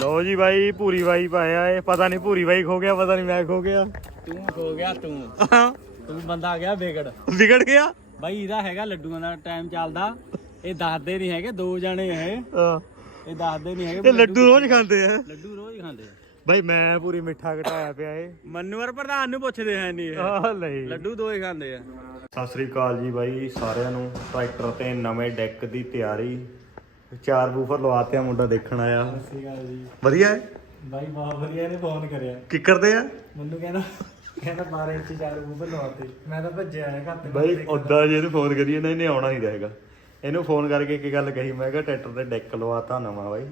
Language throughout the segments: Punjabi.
ਲਓ ਜੀ ਬਾਈ ਪੂਰੀ ਬਾਈ ਪਾਇਆ ਏ ਪਤਾ ਨਹੀਂ ਪੂਰੀ ਬਾਈ ਖੋ ਗਿਆ ਪਤਾ ਨਹੀਂ ਮੈਂ ਖੋ ਗਿਆ। ਤੂੰ ਹੋ ਗਿਆ ਤੂੰ। ਤੂੰ ਬੰਦਾ ਆ ਗਿਆ ਵਿਗੜ। ਵਿਗੜ ਗਿਆ? ਬਾਈ ਇਹਦਾ ਹੈਗਾ ਲੱਡੂਆਂ ਦਾ ਟਾਈਮ ਚੱਲਦਾ। ਇਹ ਦੱਸਦੇ ਨਹੀਂ ਹੈਗੇ ਦੋ ਜਣੇ ਹਾਂ। ਇਹ ਦੱਸਦੇ ਨਹੀਂ ਹੈਗੇ ਇਹ ਲੱਡੂ ਰੋਜ਼ ਖਾਂਦੇ ਆ। ਲੱਡੂ ਰੋਜ਼ ਖਾਂਦੇ ਆ। ਬਾਈ ਮੈਂ ਪੂਰੀ ਮਿੱਠਾ ਘਟਾਇਆ ਪਿਆ ਏ ਮਨੂਵਰ ਪ੍ਰਧਾਨ ਨੂੰ ਪੁੱਛਦੇ ਹੈ ਨਹੀਂ ਇਹ। ਆਹ ਲਈ ਲੱਡੂ ਦੋ ਹੀ ਖਾਂਦੇ ਆ। ਸਤਿ ਸ੍ਰੀ ਅਕਾਲ ਜੀ ਬਾਈ ਸਾਰਿਆਂ ਨੂੰ। ਟਰੈਕਟਰ ਤੇ ਨਵੇਂ ਡੈਕ ਦੀ ਤਿਆਰੀ। ਚਾਰ ਬੂਫਰ ਲਵਾਤੇ ਆ ਮੁੰਡਾ ਦੇਖਣ ਆਇਆ। ਜੀ। ਵਧੀਆ ਹੈ? ਬਾਈ ਬਹੁਤ ਵਧੀਆ ਨੇ ਫੋਨ ਕਰਿਆ। ਕੀ ਕਰਦੇ ਆ? ਮੈਨੂੰ ਕਹਿੰਦਾ ਕਹਿੰਦਾ 12 ਇੰਚ ਚਾਰ ਮੂੰਹ ਲਵਾਤੇ। ਮੈਂ ਤਾਂ ਭੱਜਿਆ ਆਇਆ ਘਰ ਤੇ ਬਾਈ ਉਦਾਂ ਜੇ ਇਹਨੂੰ ਫੋਨ ਕਰੀਏ ਨਾ ਇਹਨੇ ਆਉਣਾ ਨਹੀਂ ਰਹੇਗਾ। ਇਹਨੂੰ ਫੋਨ ਕਰਕੇ ਇੱਕ ਗੱਲ ਕਹੀ ਮੈਂ ਕਿਹਾ ਟਰੈਕਟਰ ਤੇ ਡੈਕ ਲਵਾਤਾ ਨਵਾਂ ਬਾਈ।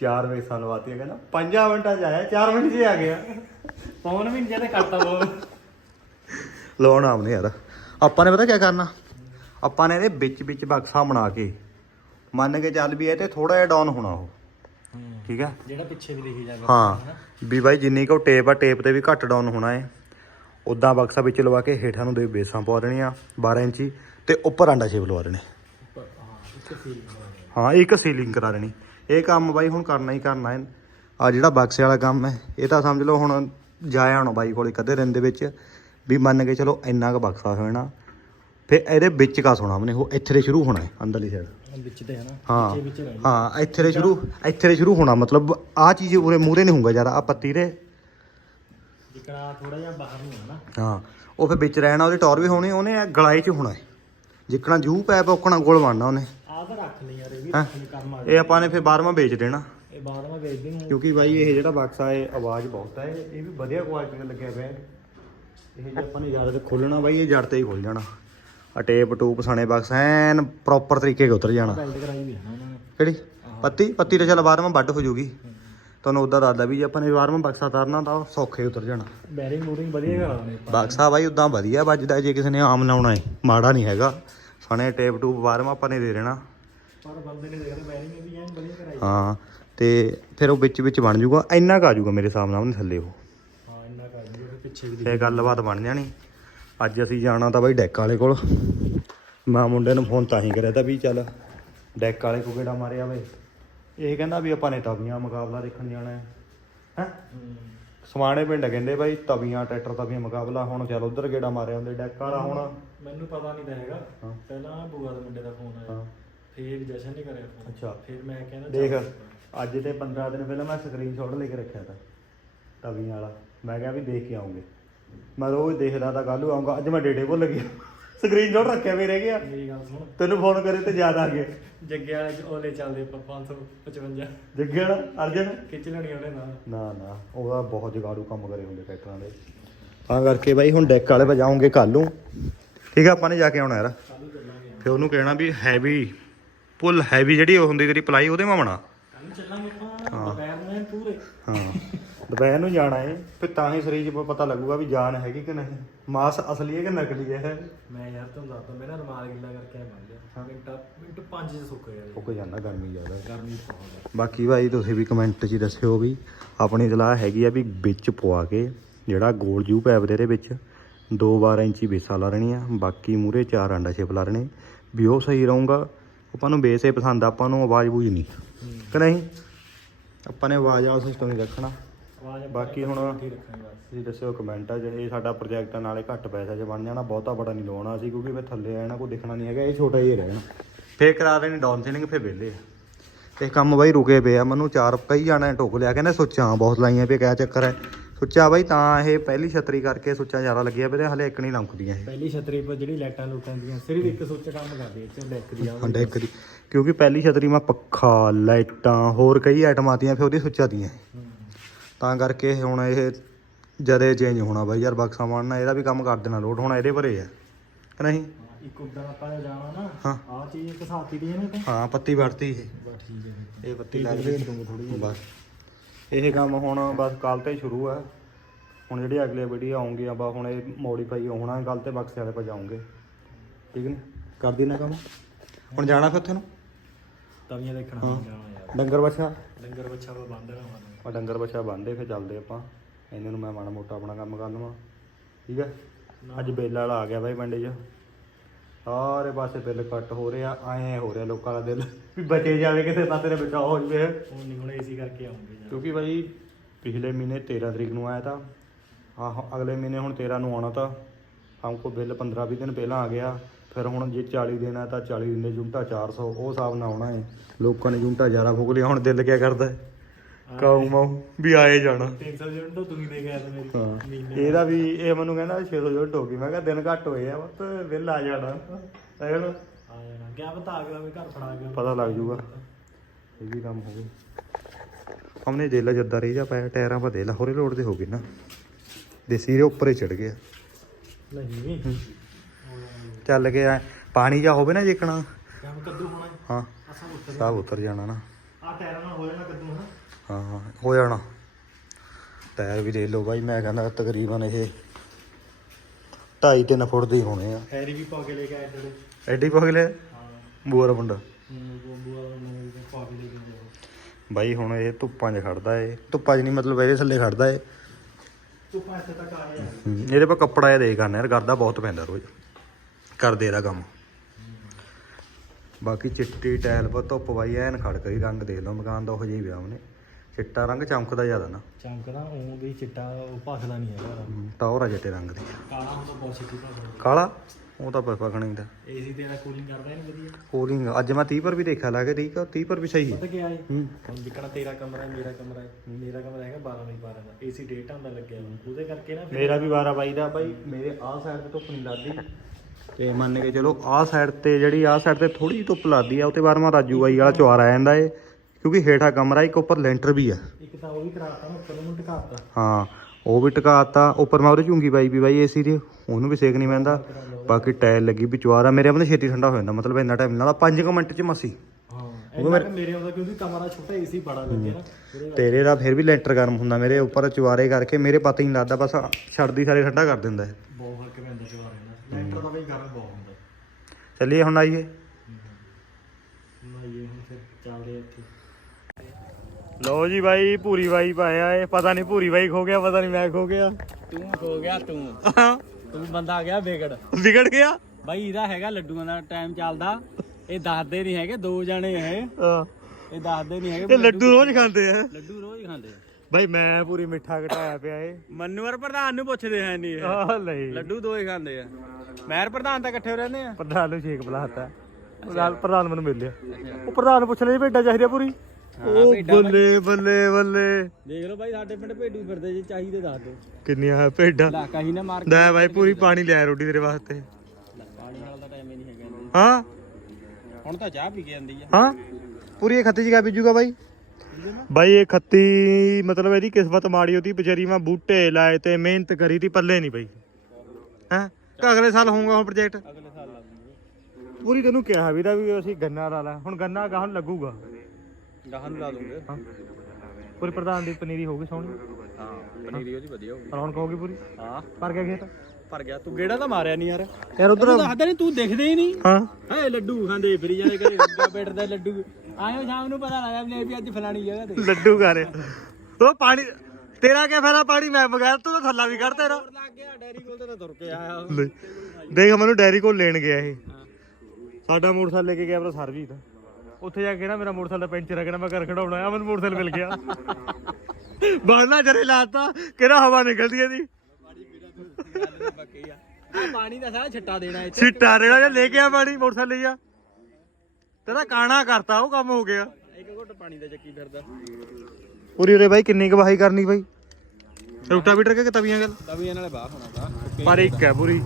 ਚਾਰ ਵੇਸਾਂ ਲਵਾਤੀਆਂ ਕਹਿੰਦਾ 5 ਮਿੰਟਾਂ ਚ ਆਇਆ 4 ਮਿੰਟ 'ਚ ਆ ਗਿਆ। ਫੋਨ ਵੀ ਨਹੀਂ ਜਿਹਦੇ ਕਰਤਾ ਫੋਨ ਲਾਉਣ ਆਮਨੇ ਯਾਰ। ਆਪਾਂ ਨੇ ਪਤਾ ਕੀ ਕਰਨਾ? ਆਪਾਂ ਨੇ ਇਹਦੇ ਵਿੱਚ ਵਿੱਚ ਬਕਸਾ ਬਣਾ ਕੇ ਮੰਨ ਕੇ ਚੱਲ ਵੀ ਇਹ ਤੇ ਥੋੜਾ ਜਿਹਾ ਡਾਊਨ ਹੋਣਾ ਉਹ। ਠੀਕ ਹੈ ਜਿਹੜਾ ਪਿੱਛੇ ਵੀ ਲਿਖੀ ਜਾਵੇ ਹਾਂ। ਵੀ ਬਾਈ ਜਿੰਨੀ ਕੋ ਟੇਪ ਆ ਟੇਪ ਤੇ ਵੀ ਘੱਟ ਡਾਊਨ ਹੋਣਾ ਹੈ ਉਦਾਂ ਬਕਸਾ ਵਿੱਚ ਲਵਾ ਕੇ ਹੇਠਾਂ ਨੂੰ ਦੋ ਬੇਸਾਂ ਪਵਾ ਦੇਣੀਆਂ 12 ਇੰਚੀ ਤੇ ਉੱਪਰ ਆਂਡਾ ਸ਼ੇਪ ਲਵਾ ਦੇਣੇ। ਹਾਂ ਇੱਕ ਸੀਲਿੰਗ ਕਰਾ ਦੇਣੀ। ਇਹ ਕੰਮ ਬਾਈ ਹੁਣ ਕਰਨਾ ਹੀ ਕਰਨਾ ਹੈ ਆ ਜਿਹੜਾ ਬਕਸੇ ਵਾਲਾ ਕੰਮ ਹੈ ਇਹ ਤਾਂ ਸਮਝ ਲਓ ਹੁਣ ਜਾਇਆ ਹੋਣਾ ਬਾਈ ਕੋਲ ਕਦੇ ਦਿਨ ਦੇ ਵਿੱਚ ਵੀ ਮੰਨ ਕੇ ਚਲੋ ਇੰਨਾ ਕੁ ਬਕਸਾ ਹੋਣਾ। ਫਿਰ ਇਹਦੇ ਵਿੱਚ ਕਾ ਸੋਣਾ ਮਨੇ ਉਹ ਇੱਥੇ ਦੇ ਸ਼ੁਰੂ ਹੋਣਾ ਹੈ ਅੰਦਰਲੀ ਸਾਈਡ ਵਿੱਚ ਤੇ ਹੈ ਨਾ। ਹਾਂ ਵਿੱਚ ਰਹਿ ਹਾਂ ਇੱਥੇ ਦੇ ਸ਼ੁਰੂ ਇੱਥੇ ਦੇ ਸ਼ੁਰੂ ਹੋਣਾ ਮਤਲਬ ਆ ਚੀਜ਼ ਉਰੇ ਮੂਰੇ ਨਹੀਂ ਹੋਊਗਾ ਯਾਰ ਆ ਪੱਤੀ ਦੇ। ਜਿਕਣਾ ਥੋੜਾ ਜਿਹਾ ਬਾਹਰ ਨੂੰ ਹੈ ਨਾ। ਹਾਂ ਉਹ ਫਿਰ ਵਿੱਚ ਰਹਿਣਾ ਉਹਦੀ ਟੌਰ ਵੀ ਹੋਣੀ ਉਹਨੇ ਗਲਾਈ 'ਚ ਹੋਣਾ ਹੈ। ਜਿੱਕਣਾ ਜੂ ਪੈਪ ਔਕਣਾ ਗੋਲ ਬਣਨਾ ਉਹਨੇ। ਆਹ ਤਾਂ ਰੱਖ ਲਈ ਯਾਰ ਇਹ ਵੀ ਹੈਂ? ਰੱਖ ਲਈ ਕੰਮ ਆ ਇਹ ਆਪਾਂ ਨੇ ਫਿਰ 12ਵਾਂ ਵੇਚ ਦੇਣਾ। ਇਹ ਬਾਅਦ ਮੈਂ ਵੇਚ ਦੂੰ ਕਿਉਂਕਿ ਬਾਈ ਇਹ ਜਿਹੜਾ ਬਕਸਾ ਹੈ ਆਵਾਜ਼ ਬਹੁਤ ਹੈ ਇਹ ਵੀ ਵਧੀਆ ਕੁਆਲਿਟੀ ਦਾ ਲੱਗਿਆ ਪਿਆ। ਹੈ। ਇਹ ਜੇ ਆਪਾਂ ਨੇ ਜ਼ਿਆਦਾ ਤੇ ਖੋਲਣਾ ਬਾਈ ਇਹ ਜੜ ਤੇ ਹੀ ਖੁੱਲ ਜਾਣਾ। ਆ ਟੇਪ ਟੂਪ ਸਣੇ ਬਕਸ ਐਨ ਪ੍ਰੋਪਰ ਤਰੀਕੇ ਨਾਲ ਉਤਰ ਜਾਣਾ। ਬੈਲਟ ਕਰਾਈ ਵੀ ਹੈ ਨਾ ਉਹਨਾਂ ਨੇ। ਕਿਹੜੀ? ਪੱਤੀ? ਪੱਤੀ ਤਾਂ ਚੱਲ 12ਵਾਂ ਵੱਡ ਹੋ ਜੂਗੀ ਤੁਹਾਨੂੰ ਉਦਾਂ ਦੱਸਦਾ ਵੀ ਜੇ ਆਪਾਂ ਨੇ 12ਵਾਂ ਬਕਸਾ ਤਰਨਾ ਤਾਂ ਉਹ ਸੌਖੇ ਉਤਰ ਜਾਣਾ। ਬੈਰਿੰਗ ਬੂਰਿੰਗ ਵਧੀਆ ਕਰਾਉਣੇ ਆਪਾਂ। ਬਕਸਾ ਬਾਈ ਉਦਾਂ ਵਧੀਆ ਵੱਜਦਾ ਜੇ ਕਿਸੇ ਨੇ ਆਮ ਲਾਉਣਾ ਹੈ ਮਾੜਾ ਨਹੀਂ ਹੈਗਾ। ਸਣੇ ਟੇਪ ਟੂਪ 12ਵਾਂ ਆਪਾਂ ਨੇ ਦੇ ਦੇਣਾ। ਪਰ ਬੰਦੇ ਨੇ ਦੇਖਦੇ ਬੈਰਿੰਗ ਵੀ ਐਨ ਵਧੀਆ ਕਰਾਈ। ਹਾਂ ਤੇ ਫਿਰ ਉਹ ਵਿੱਚ ਵਿੱਚ ਬਣ ਜੂਗਾ ਇੰਨਾ ਕੁ ਜੂਗਾ ਮੇਰੇ ਉਹਨੇ ਥੱਲੇ ਉਹ। ਹਾਂ ਇੰਨਾ ਕਰ ਦਿਓ ਫਿਰ ਪਿੱਛੇ ਵੀ ਤੇ ਗੱਲਬਾਤ ਬਣ ਜਾਣੀ। ਅੱਜ ਅਸੀਂ ਜਾਣਾ ਤਾਂ ਬਾਈ ਡੈਕ ਵਾਲੇ ਕੋਲ। ਮੈਂ ਮੁੰਡੇ ਨੂੰ ਫੋਨ ਤਾਂ ਹੀ ਕਰਿਆ ਤਾਂ ਵੀ ਚੱਲ ਡੈਕ ਵਾਲੇ ਕੋ ਕਿਹੜਾ ਮਾਰਿਆ ਬਈ ਇਹ ਕਹਿੰਦਾ ਵੀ ਆਪਾਂ ਨੇ ਤਵੀਆਂ ਮੁਕਾਬਲਾ ਦੇਖਣ ਜਾਣਾ ਹੈ। ਹੈ। ਸਮਾਣੇ ਪਿੰਡ ਕਹਿੰਦੇ ਬਾਈ ਤਵੀਆਂ ਟਰੈਕਟਰ ਤਵੀਆਂ ਮੁਕਾਬਲਾ ਹੁਣ ਚੱਲ ਉਧਰ ਗੇੜਾ ਮਾਰਿਆ ਹੁੰਦੇ ਡੈਕ ਵਾਲਾ ਹੁਣ। ਮੈਨੂੰ ਪਤਾ ਨਹੀਂ ਤਾਂ ਹੈਗਾ। ਪਹਿਲਾਂ ਬੂਆ ਦੇ ਮੁੰਡੇ ਦਾ ਫੋਨ ਆਇਆ। ਫਿਰ ਜਸ਼ਨ ਨੇ ਕਰਿਆ ਫੋਨ। ਅੱਛਾ। ਫਿਰ ਮੈਂ ਕਹਿੰਦਾ ਦੇਖ। ਅੱਜ ਤੇ 15 ਦਿਨ ਪਹਿਲਾਂ ਮੈਂ ਸਕਰੀਨਸ਼ਾਟ ਲੈ ਕੇ ਰੱਖਿਆ ਤਾ ਤਵੀਆਂ ਵਾਲਾ। ਮੈਂ ਕਿਹਾ ਵੀ ਦੇਖ ਕੇ ਆਉਂਗੇ। ਮੈਂ ਰੋਜ਼ ਦੇਖਦਾ ਤਾਂ ਕੱਲ ਆਉਂਗਾ ਅੱਜ ਮੈਂ ਡੇਡੇ ਭੁੱਲ ਗਿਆ। ਸਕਰੀਨਸ਼ਾਟ ਰੱਖਿਆ ਵੀ ਰਹਿ ਗਿਆ। ਮੇਰੀ ਗੱਲ ਸੁਣ। ਤੈਨੂੰ ਫੋਨ ਕਰੇ ਤੇ ਯਾਦ ਆ ਗਿਆ। ਜੱਗੇ ਵਾਲੇ ਚ ਓਲੇ ਚੱਲਦੇ ਆਪਾਂ 555 ਜੱਗਣ ਅਰਜਨ? ਖਿੱਚ ਲੈਣੀ ਉਹਨੇ ਨਾ ਨਾ ਨਾ। ਉਹਦਾ ਬਹੁਤ ਜਗਾੜੂ ਕੰਮ ਕਰੇ ਹੁੰਦੇ ਟਰੈਕਟਰਾਂ ਦੇ। ਤਾਂ ਕਰਕੇ ਬਾਈ ਹੁਣ ਡੈਕ ਵਾਲੇ ਵਜਾਉਂਗੇ ਕੱਲ ਨੂੰ। ਠੀਕ ਆ ਆਪਾਂ ਨੇ ਜਾ ਕੇ ਆਉਣਾ ਯਾਰ। ਕੱਲ ਚੱਲਾਂਗੇ ਫਿਰ ਉਹਨੂੰ ਕਹਿਣਾ ਵੀ ਹੈਵੀ ਪੁੱਲ ਹੈਵੀ ਜਿਹੜੀ ਉਹ ਹੁੰਦੀ ਤੇਰੀ ਪਲਾਈ ਉਹਦੇ ਮਾਵਣਾ ਕੱਲ ਚੱਲਾਂਗੇ ਆਪਾਂ। ਦੁਪਹਿਰ ਨੂੰ ਐਨ ਪੂਰੇ। ਹਾਂ। ਦੁਪਹਿਰ ਨੂੰ ਜਾਣਾ ਏ ਫਿਰ ਤਾਂ ਹੀ ਸਰੀਰ 'ਚ ਪਤਾ ਲੱਗੂਗਾ ਵੀ ਜਾਨ ਹੈਗੀ ਕਿ ਨਹੀਂ। ਮਾਸ ਅਸਲੀ ਹੈ ਕਿ ਨਕਲੀ ਹੈ? ਮੈਂ ਯਾਰ ਤੁਹਾਨੂੰ ਦੱਸਦਾ ਮੇਰਾ ਰੁਮਾਲ ਗਿੱਲਾ ਕਰਕੇ ਆ ਬਣ ਗਿਆ ਮਿੰਟਾਂ ਮਿੰਟ 5 ਚ ਸੁੱਕ ਗਿਆ ਉਹ ਜਾਂਦਾ ਗਰਮੀ ਜ਼ਿਆਦਾ। ਗਰਮੀ ਬਹੁਤ ਹੈ ਬਾਕੀ ਭਾਈ ਤੁਸੀਂ ਵੀ ਕਮੈਂਟ 'ਚ ਹੀ ਦੱਸਿਓ ਵੀ ਆਪਣੀ ਸਲਾਹ ਹੈਗੀ ਆ ਵੀ ਵਿੱਚ ਪਵਾ ਕੇ ਜਿਹੜਾ ਗੋਲ ਜੂ ਪੈਪ ਦੇ ਇਹਦੇ ਵਿੱਚ 2-12 ਇੰਚੀ ਬੇਸਾ ਲਾ ਲੈਣੀ ਆ ਬਾਕੀ ਮੂਰੇ ਚਾਰ ਆਂਡਾ ਸ਼ੇਪ ਲਾ ਲੈਣੇ। ਵੀ ਉਹ ਸਹੀ ਰਹੂਗਾ ਆਪਾਂ ਨੂੰ ਬੇਸ ਪਸੰਦ ਆ, ਆਪਾਂ ਨੂੰ ਆਵਾਜ਼ ਬੂਝ ਨਹੀਂ। ਕਿ ਨਹੀਂ? ਆਪਾਂ ਨੇ ਆਵਾਜ਼ ਵਾਲਾ ਸਿਸਟਮ ਨਹੀਂ ਰੱਖਣਾ। ਬਾਕੀ ਹੁਣ ਤੁਸੀਂ ਦੱਸਿਓ ਕਮੈਂਟਾਂ 'ਚ ਇਹ ਸਾਡਾ ਪ੍ਰੋਜੈਕਟ ਨਾਲੇ ਘੱਟ ਪੈਸਾ 'ਚ ਬਣ ਜਾਣਾ ਬਹੁਤਾ ਬੜਾ ਨਹੀਂ ਲਾਉਣਾ ਸੀ ਕਿਉਂਕਿ ਫਿਰ ਥੱਲੇ ਆਣਾ ਕੋਈ ਦਿਖਣਾ ਨਹੀਂ ਹੈਗਾ ਇਹ ਛੋਟਾ ਹੀ ਰਹਿਣਾ। ਫੇਰ ਕਰਾ ਨੇ ਡਾਊਨ ਸੀਲਿੰਗ ਫੇਰ ਵਿਹਲੇ ਆ। ਤੇ ਕੰਮ ਬਾਈ ਰੁਕੇ ਪਏ ਆ ਮੈਨੂੰ ਚਾਰ ਕਈ ਜਾਣਾ ਟੋਕ ਲਿਆ ਕਹਿੰਦੇ ਸੁੱਚਾਂ ਬਹੁਤ ਲਾਈਆਂ ਪਏ ਕਿਆ ਚੱਕਰ ਹੈ? ਸੁੱਚਾ ਬਾਈ ਤਾਂ ਇਹ ਪਹਿਲੀ ਛਤਰੀ ਕਰਕੇ ਸੁੱਚਾਂ ਜ਼ਿਆਦਾ ਲੱਗੀਆਂ ਤੇ ਹਲੇ ਇੱਕ ਨਹੀਂ ਲੰਕਦੀਆਂ ਇਹ। ਪਹਿਲੀ ਛਤਰੀ ਪਰ ਜਿਹੜੀ ਲਾਈਟਾਂ ਲੂਟਾਂ ਦੀਆਂ ਸਿਰਫ ਇੱਕ ਸੁੱਚ ਕੰਮ ਕਰਦੀ ਹੈ ਚ ਡੈਕ ਦੀ ਆ। ਹੰਡਾ ਇੱਕ ਦੀ। ਕਿਉਂਕਿ ਪਹਿਲੀ ਛਤਰੀ ਮੈਂ ਪੱਖਾ ਲਾਈਟਾਂ ਹੋਰ ਕਈ ਆਈਟਮਾਂ ਆਤੀਆਂ ਫਿਰ ਉਹਦੀ ਸੁੱਚਾ ਦੀਆਂ। ਤਾਂ ਕਰਕੇ ਹੁਣ ਇਹ ਜਦੇ ਚੇਂਜ ਹੋਣਾ ਬਾਈ ਯਾਰ ਬਕਸਾ ਮਾਰਨਾ ਇਹਦਾ ਵੀ ਕੰਮ ਕਰ ਦੇਣਾ ਲੋਡ ਹੁਣ ਇਹਦੇ ਭਰੇ ਆ। ਕਿ ਨਹੀਂ? ਇੱਕ ਉਦਾਂ ਆਪਾਂ ਨੇ ਜਾਣਾ ਨਾ ਹਾਂ। ਆਹ ਚੀਜ਼ ਇੱਕ ਸਾਥੀ ਦੀ ਹੈ ਨਾ ਤੇ। ਹਾਂ ਪੱਤੀ ਵੜਤੀ ਇਹ। ਬਸ ਠੀਕ ਹੈ ਫਿਰ। ਇਹ ਪੱਤੀ ਲੱਗ ਗਈ। ਥੋੜੀ ਜਿਹੀ। ਬਸ। ਇਹ ਕੰਮ ਹੁਣ ਬਸ ਕੱਲ ਤੇ ਸ਼ੁਰੂ ਆ। ਹੁਣ ਜਿਹੜੀ ਅਗਲੇ ਵੀਡੀਓ ਆਉਂਗੀ ਆ ਬਾ ਹੁਣ ਇਹ ਮੋਡੀਫਾਈ ਹੋਣਾ ਕੱਲ ਤੇ ਬਕਸੇ ਵਾਲੇ ਪਾ ਜਾਉਂਗੇ ਠੀਕ ਨੇ? ਕਰ ਦੀ ਨਾ ਕੰਮ? ਹੁਣ ਜਾਣਾ ਫਿਰ ਉੱਥੇ ਨੂੰ? ਤਵੀਆਂ ਦੇਖਣਾ ਹਾਂ। ਜਾਣਾ ਯਾਰ। ਡੰਗਰ ਬੱਛਾ ਡੰਗਰ ਬੱਚਾ ਵਾ ਬੰਦ ਰਹਿਣਾ ਆ ਡੰਗਰ ਬੱਛਾ ਬੰਦੇ ਫਿਰ ਚੱਲਦੇ ਆਪਾਂ। ਇਹਨਾਂ ਨੂੰ ਮੈਂ ਮਾੜਾ ਮੋਟਾ ਆਪਣਾ ਕੰਮ ਕਰ ਲਵਾਂ। ਠੀਕ ਹੈ ਅੱਜ ਬੇਲਾ ਵਾਲਾ ਆ ਗਿਆ ਬਾਈ ਪਿੰਡ 'ਚ। ਸਾਰੇ ਪਾਸੇ ਬਿੱਲ ਕੱਟ ਹੋ ਰਿਹਾ ਐਂ ਹੋ ਰਿਹਾ ਲੋਕਾਂ ਦਾ ਦਿਲ। ਵੀ ਬਚੇ ਜਾਵੇ ਕਿਸੇ ਪਾਸੇ ਦੇ ਬਚਾਓ ਹੋ ਜਵੇ। ਉਹ ਨਹੀਂ ਹੁਣ ਏਸੀ ਕਰਕੇ ਆਉਂਗੇ ਕਿਉਂਕਿ ਭਾਈ ਪਿਛਲੇ ਮਹੀਨੇ 13 ਤਰੀਕ ਨੂੰ ਆਇਆ ਤਾਂ ਆਹ ਅਗਲੇ ਮਹੀਨੇ ਹੁਣ 13 ਨੂੰ ਆਉਣਾ ਤਾਂ ਹਮਕੋ ਬਿੱਲ 15 20 ਦਿਨ ਪਹਿਲਾਂ ਆ ਗਿਆ। ਫਿਰ ਹੁਣ ਜੇ 40 ਦਿਨ ਆ ਤਾਂ 40 ਦਿਨ ਦੇ ਯੂਨਿਟਾਂ 400 ਉਹ ਹਿਸਾਬ ਨਾਲ ਆਉਣਾ ਹੈ ਲੋਕਾਂ ਨੇ ਯੂਨਿਟਾਂ ਜ਼ਿਆਦਾ ਫੂਕ ਲਿਆ ਹੁਣ ਦਿਲ ਕਿਆ ਕਰਦਾ ਹੈ ਕਾਉ ਮਾਉ ਵੀ ਆਏ ਜਾਣਾ। 300 ਯੂਨਿਟ ਤਾਂ ਹੀ ਦੇ ਗਿਆ ਤੇ ਮੇਰੀ ਹਾਂ। ਇਹਦਾ ਵੀ ਇਹ ਮੈਨੂੰ ਕਹਿੰਦਾ 600 ਯੂਨਿਟ ਹੋ ਗਈ। ਮੈਂ ਕਿਹਾ ਦਿਨ ਘੱਟ ਹੋਏ ਆ ਬਸ ਬਿੱਲ ਆ ਜਾਣਾ। ਆ ਜਾਣਾ। ਕਿਆ ਆ ਗਿਆ ਵੀ ਘਰ ਫੜਾ ਗਿਆ। ਪਤਾ ਲੱਗ ਜੂਗਾ। ਇਹ ਵੀ ਕੰਮ ਹੋ ਗਿਆ। ਹਮਨੇ ਦੇ ਲਾ ਜੱਦਾ ਰਹੀ ਜਾ ਪਾਇਆ ਟਾਇਰਾਂ ਪਾ ਦੇ ਲਾ ਹੋਰੇ ਲੋਡ ਦੇ ਹੋ ਗਏ ਨਾ। ਦੇਸੀ ਦੇ ਉੱਪਰ ਹੀ ਚੜ ਗਿਆ। ਨਹੀਂ। ਚੱਲ ਗਿਆ ਪਾਣੀ ਜਾ ਹੋਵੇ ਨਾ ਜਿਕਣਾ। ਕਿਆ ਕੱਦੂ ਹੋਣਾ। ਹਾਂ। ਸਭ ਉਤਰ ਜਾਣਾ। ਨਾ। ਆ ਟਾਇਰਾਂ ਨਾਲ ਹੋ ਜਾਣਾ ਕੱਦੂ ਹਨਾ? ਹਾਂ ਹਾਂ ਜਾਣਾ। ਟਾਇਰ ਵੀ ਦੇ ਲਓ ਬਾਈ ਮੈਂ ਕਹਿੰਦਾ ਤਕਰੀਬਨ ਇਹ 2.5 3 ਫੁੱਟ ਦੇ ਹੀ ਹੋਣੇ ਆ। ਹੈਰੀ ਵੀ ਪਾ ਕੇ ਲੈ ਕੇ ਆਏ ਤੇਰੇ। ਐਡੀ ਪਗਲੇ ਹਾਂ। ਬੂਆ ਮੁੰਡਾ। ਪਾ ਕੇ ਕੇ ਬਾਈ ਹੁਣ ਇਹ ਧੁੱਪਾਂ 'ਚ ਖੜਦਾ ਏ। ਧੁੱਪਾਂ 'ਚ ਨਹੀਂ ਮਤਲਬ ਇਹਦੇ ਥੱਲੇ ਖੜਦਾ ਏ। ਤੂੰ ਪੰਜ ਤੱਕ ਆ ਹਮ, ਇਹਦੇ ਪਰ ਕੱਪੜਾ ਇਹ ਦੇ ਕਰਨਾ ਯਾਰ ਕਰਦਾ ਬਹੁਤ ਪੈਂਦਾ ਰੋਜ਼। ਕਰਦੇ ਇਹਦਾ ਕੰਮ। ਬਾਕੀ ਚਿੱਟੀ ਟਾਇਲ ਪਰ ਧੁੱਪ ਬਾਈ ਐਨ ਖੜਕ ਹੀ ਰੰਗ ਦੇਖ ਲਓ ਮਕਾਨ ਦਾ ਉਹ ਜਿਹਾ ਹੀ ਪਿਆ ਉਹਨੇ। ਚਿੱਟਾ ਰੰਗ ਚਮਕਦਾ ਜ਼ਿਆਦਾ ਨਾ। ਚਮਕਦਾ ਉਹ ਵੀ ਚਿੱਟਾ ਉਹ ਭਖਦਾ ਨਹੀਂ ਹੈਗਾ ਹਮ, ਟੌਰ ਆ ਚਿੱਟੇ ਰੰਗ ਦੀ। ਕਾਲਾ ਹੁੰਦਾ ਬਹੁਤ ਛੇਤੀ ਭਖਦਾ। ਕਾਲਾ? ਉਹ ਤਾਂ ਪਤਾ ਨਹੀਂ ਦਾ ਏਸੀ ਤੇਰਾ ਕੂਲਿੰਗ ਕਰਦਾ ਇਹਨੂੰ ਵਧੀਆ। ਕੂਲਿੰਗ ਅੱਜ ਮੈਂ 30 ਪਰ ਵੀ ਦੇਖਿਆ ਲਾ ਕੇ ਠੀਕ ਆ 30 ਪਰ ਵੀ ਸਹੀ ਹੈ। ਪਤਾ ਕੀ ਆਏ ਹੂੰ। ਹੁਣ ਜਿੱਕਣਾ ਤੇਰਾ ਕਮਰਾ ਹੈ ਮੇਰਾ ਕਮਰਾ ਹੈ ਮੇਰਾ ਕਮਰਾ ਹੈਗਾ 12 ਬਾਈ 12 ਦਾ। ਏਸੀ ਡੇਢ ਟਾਂ ਦਾ ਲੱਗਿਆ ਹੋਇਆ ਉਹਦੇ ਕਰਕੇ ਨਾ ਮੇਰਾ ਵੀ 12 ਬਾਈ ਦਾ ਬਾਈ ਮੇਰੇ ਆਹ ਸਾਈਡ ਤੇ ਧੁੱਪ ਨਹੀਂ ਲੱਗਦੀ। ਤੇ ਮੰਨ ਕੇ ਚਲੋ ਆਹ ਸਾਈਡ ਤੇ ਜਿਹੜੀ ਆਹ ਸਾਈਡ ਤੇ ਥੋੜੀ ਜਿਹੀ ਧੁੱਪ ਲੱਗਦੀ ਆ ਉਹ ਤੇ ਬਾਅਦ ਮਾ ਰਾਜੂ ਬਾਈ ਵਾਲਾ ਚੁਆਰ ਆ ਜਾਂਦਾ ਏ। ਕਿਉਂਕਿ ਹੇਠਾਂ ਕਮਰਾ ਇੱਕ ਉੱਪਰ ਲੈਂਟਰ ਵੀ ਆ। ਇੱਕ ਤਾਂ ਉਹ ਵੀ ਕਰਾਤਾ ਨਾ ਉੱਪਰ ਨੂੰ ਟਿਕਾਤਾ। ਹਾਂ ਉਹ ਵੀ ਟਿਕਾਤਾ ਉੱਪਰ ਮੈਂ ਉਹਦੇ ਝੁੰਗੀ ਪਾਈ ਵੀ ਬਾਈ ਏਸੀ ਦੀ ਉਹਨੂੰ ਵੀ ਸੇਕ ਨਹੀਂ ਪੈਂਦਾ। ਬਾਕੀ ਟਾਇਲ ਲੱਗੀ ਵੀ ਚੁਆਰ ਆ ਮੇਰੇ ਆਪਣੇ ਛੇਤੀ ਠੰਡਾ ਹੋ ਜਾਂਦਾ ਮਤਲਬ ਇੰਨਾ ਟਾਈਮ ਨਾਲ। 5 ਮਿੰਟ ਚ ਮਸੀ। ਹਾਂ ਇਹਨਾਂ ਕਿ ਮੇਰੇ ਆਉਂਦਾ ਕਿਉਂਕਿ ਕਮਰਾ ਛੋਟਾ ਏਸੀ ਬੜਾ ਲੱਗਿਆ ਨਾ ਉਹਦੇ ਤੇਰੇ ਦਾ ਫਿਰ ਵੀ ਲੈਂਟਰ ਗਰਮ ਹੁੰਦਾ ਮੇਰੇ ਉੱਪਰ ਚੁਆਰੇ ਕਰਕੇ ਮੇਰੇ ਪਤਾ ਹੀ ਨਹੀਂ ਲੱਗਦਾ ਬਸ ਛੱਡਦੀ ਸਾਰੇ ਠੰਡਾ ਕਰ ਦਿੰਦਾ ਹੈ ਬਹੁਤ ਫ਼ਰਕ ਪੈਂਦਾ ਚਵਾਰੇ ਨਾਲ। ਲੈਂਟਰ ਦਾ ਵੀ ਗਰਮ ਬਹੁਤ ਹੁੰਦਾ। ਚੱਲੀਏ ਹੁਣ ਆਈਏ। ਇਹ ਹੁਣ ਫਿਰ ਚੱਲਦੇ ਇੱਥੇ। ਲਓ ਜੀ ਬਾਈ ਪੂਰੀ ਬਾਈ ਪਾਇਆ ਏ ਪਤਾ ਨਹੀਂ ਪੂਰੀ ਬਾਈ ਖੋ ਗਿਆ ਪਤਾ ਨਹੀਂ ਮੈਂ ਖੋ ਗਿਆ। ਤੂੰ ਹੋ ਗਿਆ ਤੂੰ। ਤੂੰ ਬੰਦਾ ਆ ਗਿਆ ਵਿਗੜ। ਵਿਗੜ ਗਿਆ? ਬਾਈ ਇਹਦਾ ਹੈਗਾ ਲੱਡੂਆਂ ਦਾ ਟਾਈਮ ਚੱਲਦਾ। ਇਹ ਦੱਸਦੇ ਨਹੀਂ ਹੈਗੇ ਦੋ ਜਣੇ ਇਹ। ਹਾਂ। ਇਹ ਦੱਸਦੇ ਨਹੀਂ ਹੈਗੇ ਇਹ ਲੱਡੂ ਰੋਜ਼ ਖਾਂਦੇ ਆ। ਲੱਡੂ ਰੋਜ਼ ਖਾਂਦੇ ਆ। ਬਾਈ ਮੈਂ ਪੂਰੀ ਮਿੱਠਾ ਘਟਾਇਆ ਪਿਆ ਏ ਮਨੂਰ ਪ੍ਰਧਾਨ ਨੂੰ ਪੁੱਛਦੇ ਹੈ ਨਹੀਂ ਇਹ। ਆਹ ਲਈ ਲੱਡੂ ਦੋ ਹੀ ਖਾਂਦੇ ਆ। ਮਹਿਰ ਪ੍ਰਧਾਨ ਤਾਂ ਇਕੱਠੇ ਹੋ ਰਹਿੰਦੇ ਆ। ਪ੍ਰਧਾਨ ਨੂੰ ਛੇਕ ਬੁਲਾਤਾ। ਪ੍ਰਧਾਨ ਪ੍ਰਧਾਨ ਮੈਨੂੰ ਮਿਲ ਲਿਆ ਉਹ ਪ੍ਰਧਾਨ ਪੁੱਛ ਲਈ ਭੇਡਾਂ ਚਾਹੀਦੀਆਂ ਪੂਰੀ। ਉਹ ਬੱਲੇ ਬੱਲੇ ਬੱਲੇ। ਦੇਖ ਲਓ ਬਾਈ ਸਾਡੇ ਪਿੰਡ ਭੇਡੂ ਫਿਰਦੇ ਜੇ ਚਾਹੀਦੇ ਦੱਸ ਦਿਓ। ਕਿੰਨੀਆਂ ਹੈ ਭੇਡਾਂ? ਇਲਾਕਾ ਹੀ ਨਾ ਮਾਰ ਲੈ ਬਾਈ ਪੂਰੀ ਪਾਣੀ ਲਿਆ ਰੋਟੀ ਤੇਰੇ ਵਾਸਤੇ। ਪਾਣੀ ਨਾਲ ਦਾ ਟਾਈਮ ਹੀ ਨਹੀਂ ਹੈਗਾ ਇਹਦੇ। ਹਾਂ? ਹੁਣ ਤਾਂ ਚਾਹ ਪੀ ਕੇ ਆਂਦੀ ਆ। ਹਾਂ? ਪੂਰੀ ਇਹ ਖੱਤੀ ਚ ਕਿਆ ਬੀਜੂਗਾ ਬਾਈ? ਬਾਈ ਇਹ ਖੱਤੀ ਮਤਲਬ ਇਹਦੀ ਕਿਸਮਤ ਮਾੜੀ ਉਹਦੀ ਵਿਚਾਰੀ ਮੈਂ ਬੂਟੇ ਲਾਏ ਤੇ ਮਿਹਨਤ ਕਰੀ ਤੀ ਪੱਲੇ ਨਹੀਂ ਹੈ? ਅਗਲੇ ਸਾਲ ਹੋਊਗਾ ਹੁਣ ਪ੍ਰੋਜੈਕਟ ਅਗਲੇ ਸਾਲ ਲਾ ਦੂੰਗੇ। ਪੂਰੀ ਤੈਨੂੰ ਕਿਹਾ ਵੀ ਦਾ ਵੀ ਅਸੀਂ ਗੰਨਾ ਲਾ ਲੈ ਹੁਣ ਗੰਨਾ ਗਾਹਾਂ ਨੂੰ ਲੱਗੂਗਾ। ਗਾਹਾਂ ਨੂੰ ਲਾ ਦੂੰਗੇ। ਹਾਂ। ਪੂਰੀ ਪ੍ਰਧਾਨ ਦੀ ਪਨੀਰੀ ਹੋਊਗੀ ਸੋਹਣੀ। ਹਾਂ ਪਨੀਰੀ ਉਹਦੀ ਵਧੀਆ ਹੋਊਗੀ। ਰੌਣਕ ਹੋਊਗੀ ਪੂਰੀ। ਹਾਂ। ਪਰ ਗਿਆ ਖੇਤ? ਭਰ ਗਿਆ। ਤੂੰ ਗੇੜਾ ਤਾਂ ਮਾਰਿਆ ਨਹੀਂ ਯਾਰ। ਯਾਰ ਉਧਰ ਤੂੰ ਦੱਸਦਾ ਨਹੀਂ ਤੂੰ ਦਿਖਦੇ ਹੀ ਨਹੀਂ ਹਾਂ। ਹੈ ਲੱਡੂ ਖਾਂਦੇ ਫਿਰੀ ਜਾਣੇ ਕਰੇ ਗੁੱਡਾ ਪੇਟ ਦਾ ਲੱਡੂ। ਆਇਓ ਸ਼ਾਮ ਨੂੰ ਪਤਾ ਲੱਗਾ ਵੀ ਵੀ ਅੱਜ ਫਲਾਣੀ ਜਗ੍ਹਾ ਤੇ। ਲੱਡੂ ਖਾ ਰਿਹਾ। ਉਹ ਪਾਣੀ ਤੇਰਾ ਕਿਆ ਫਾਇਦਾ ਪਾਣੀ ਮੈਂ ਬਗੈਰ? ਤੂੰ ਤਾਂ ਥੱਲਾ ਵੀ ਕੱਢ ਤੇਰਾ। ਲੱਗ ਗਿਆ ਡੈਰੀ ਕੋਲ ਤੇ ਤਾਂ ਤੁਰ ਕੇ ਆਇਆ। ਦੇਖ ਮੈਨੂੰ ਡੈਰੀ ਕੋਲ ਲੈਣ ਗਿਆ ਇਹ। ਸਾਡਾ ਮੋਟਰਸਾਈਕਲ ਲੈ ਕੇ ਗਿਆ ਮੇਰਾ ਸਰਜੀਤ ਉੱਥੇ ਜਾ ਕੇ ਨਾ ਮੇਰਾ ਮੋਟਰਸਾਈਕਲ ਦਾ ਪੈਂਚਰ ਆ ਗਿਆ ਮੈਂ ਘਰ ਖੜਾਉਣਾ ਆ ਮੈਨੂੰ ਮੋਟਰਸਾਈਕਲ ਮਿਲ ਗਿਆ। ਬਾਹਲਾ ਜਰੇ ਲਾਤਾ ਕਿਹੜਾ ਹਵਾ ਨਿਕਲਦੀ ਇਹਦੀ। ਪਾਣੀ ਦਾ ਸਾਰਾ ਛੱਟਾ ਦੇਣਾ ਇੱਥੇ। ਸਿੱਟਾ ਰੇੜਾ ਜਾਂ ਲੈ ਕੇ ਆ ਪਾਣੀ ਮੋਟਰਸਾਈਕਲ ਲਈ ਆ। ਤੇਰਾ ਕਾਣਾ ਕਰਤਾ ਉਹ ਕੰਮ ਹੋ ਗਿਆ। ਇੱਕ ਘੁੱਟ ਪਾਣੀ ਦਾ ਚੱਕੀ ਫਿਰਦਾ। ਪੂਰੀ ਉਰੇ ਬਾਈ ਕਿੰਨੀ ਕੁ ਵਹਾਈ ਕਰਨੀ ਬਾਈ? ਰੂਟਾ ਵੀਟਰ ਕੇ ਤਵੀਆਂ ਗੱਲ? ਤਵੀਆਂ ਨਾਲੇ ਬਾਹਰ ਹੋਣਾ ਦਾ ਪਰ ਇੱਕ ਹੈ ਪੂਰੀ।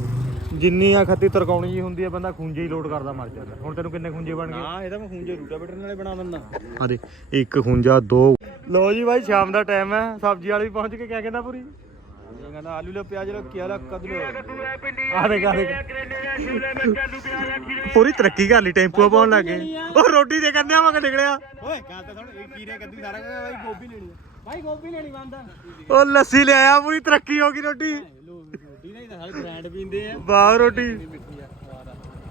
ਜਿੰਨੀ ਆ ਖੱਤੀ ਤਰਕਾਉਣੀ ਜੀ ਹੁੰਦੀ ਹੈ ਬੰਦਾ ਖੂੰਜੇ ਹੀ ਲੋਡ ਕਰਦਾ ਮਰ ਜਾਂਦਾ। ਹੁਣ ਤੈਨੂੰ ਕਿੰਨੇ ਖੂੰਜੇ ਬਣ ਗਏ? ਹਾਂ ਇਹਦਾ ਮੈਂ ਖੂੰਜੇ ਰੂਟਾ ਬਟਰ ਨਾਲੇ ਬਣਾ ਦਿੰਦਾ। ਆ ਦੇ ਇੱਕ ਖੁੰਜਾ ਦੋ। ਲੋ ਜੀ ਬਾਈ ਸ਼ਾਮ ਦਾ ਟਾਈਮ ਹੈ। ਸਬਜ਼ੀ ਵਾਲੀ ਪਹੁੰਚ ਕੇ ਕਿਆ ਕਹਿੰਦਾ ਪੂਰੀ? ਇਹ ਕਹਿੰਦਾ ਆਲੂ ਲੋ ਪਿਆਜ਼ ਲੋ ਕੀ ਲੋ ਕਦ ਲੋ ਆ ਦੇ ਆ ਦੇ ਪੂਰੀ ਤਰੱਕੀ ਕਰ ਲਈ ਟੈਂਪੂਆ ਪਾਉਣ ਲੱਗ ਗਏ। ਉਹ ਰੋਟੀ ਦੇ ਕੰਨਿਆਂ ਵਾਂਗ ਨਿਕਲਿਆ। ਓਏ ਗੱਲ ਤਾਂ ਸੁਣ ਇਹ ਕੀਰੇ ਕੱਦੂ ਸਾਰਾ ਬਾਈ ਗੋਭੀ ਲੈਣੀ ਆ। ਬਾਈ ਗੋਭੀ ਲੈਣੀ ਬੰਦਾ। ਉਹ ਲੱਸੀ ਲਿਆਇਆ ਪੂਰੀ ਤਰੱਕੀ ਹੋ ਗਈ ਰੋਟੀ। ਲੋ ਰੋਟੀ ਬ੍ਰਾਂਡ ਪੀਂਦੇ ਆ। ਵਾਹ ਰੋਟੀ।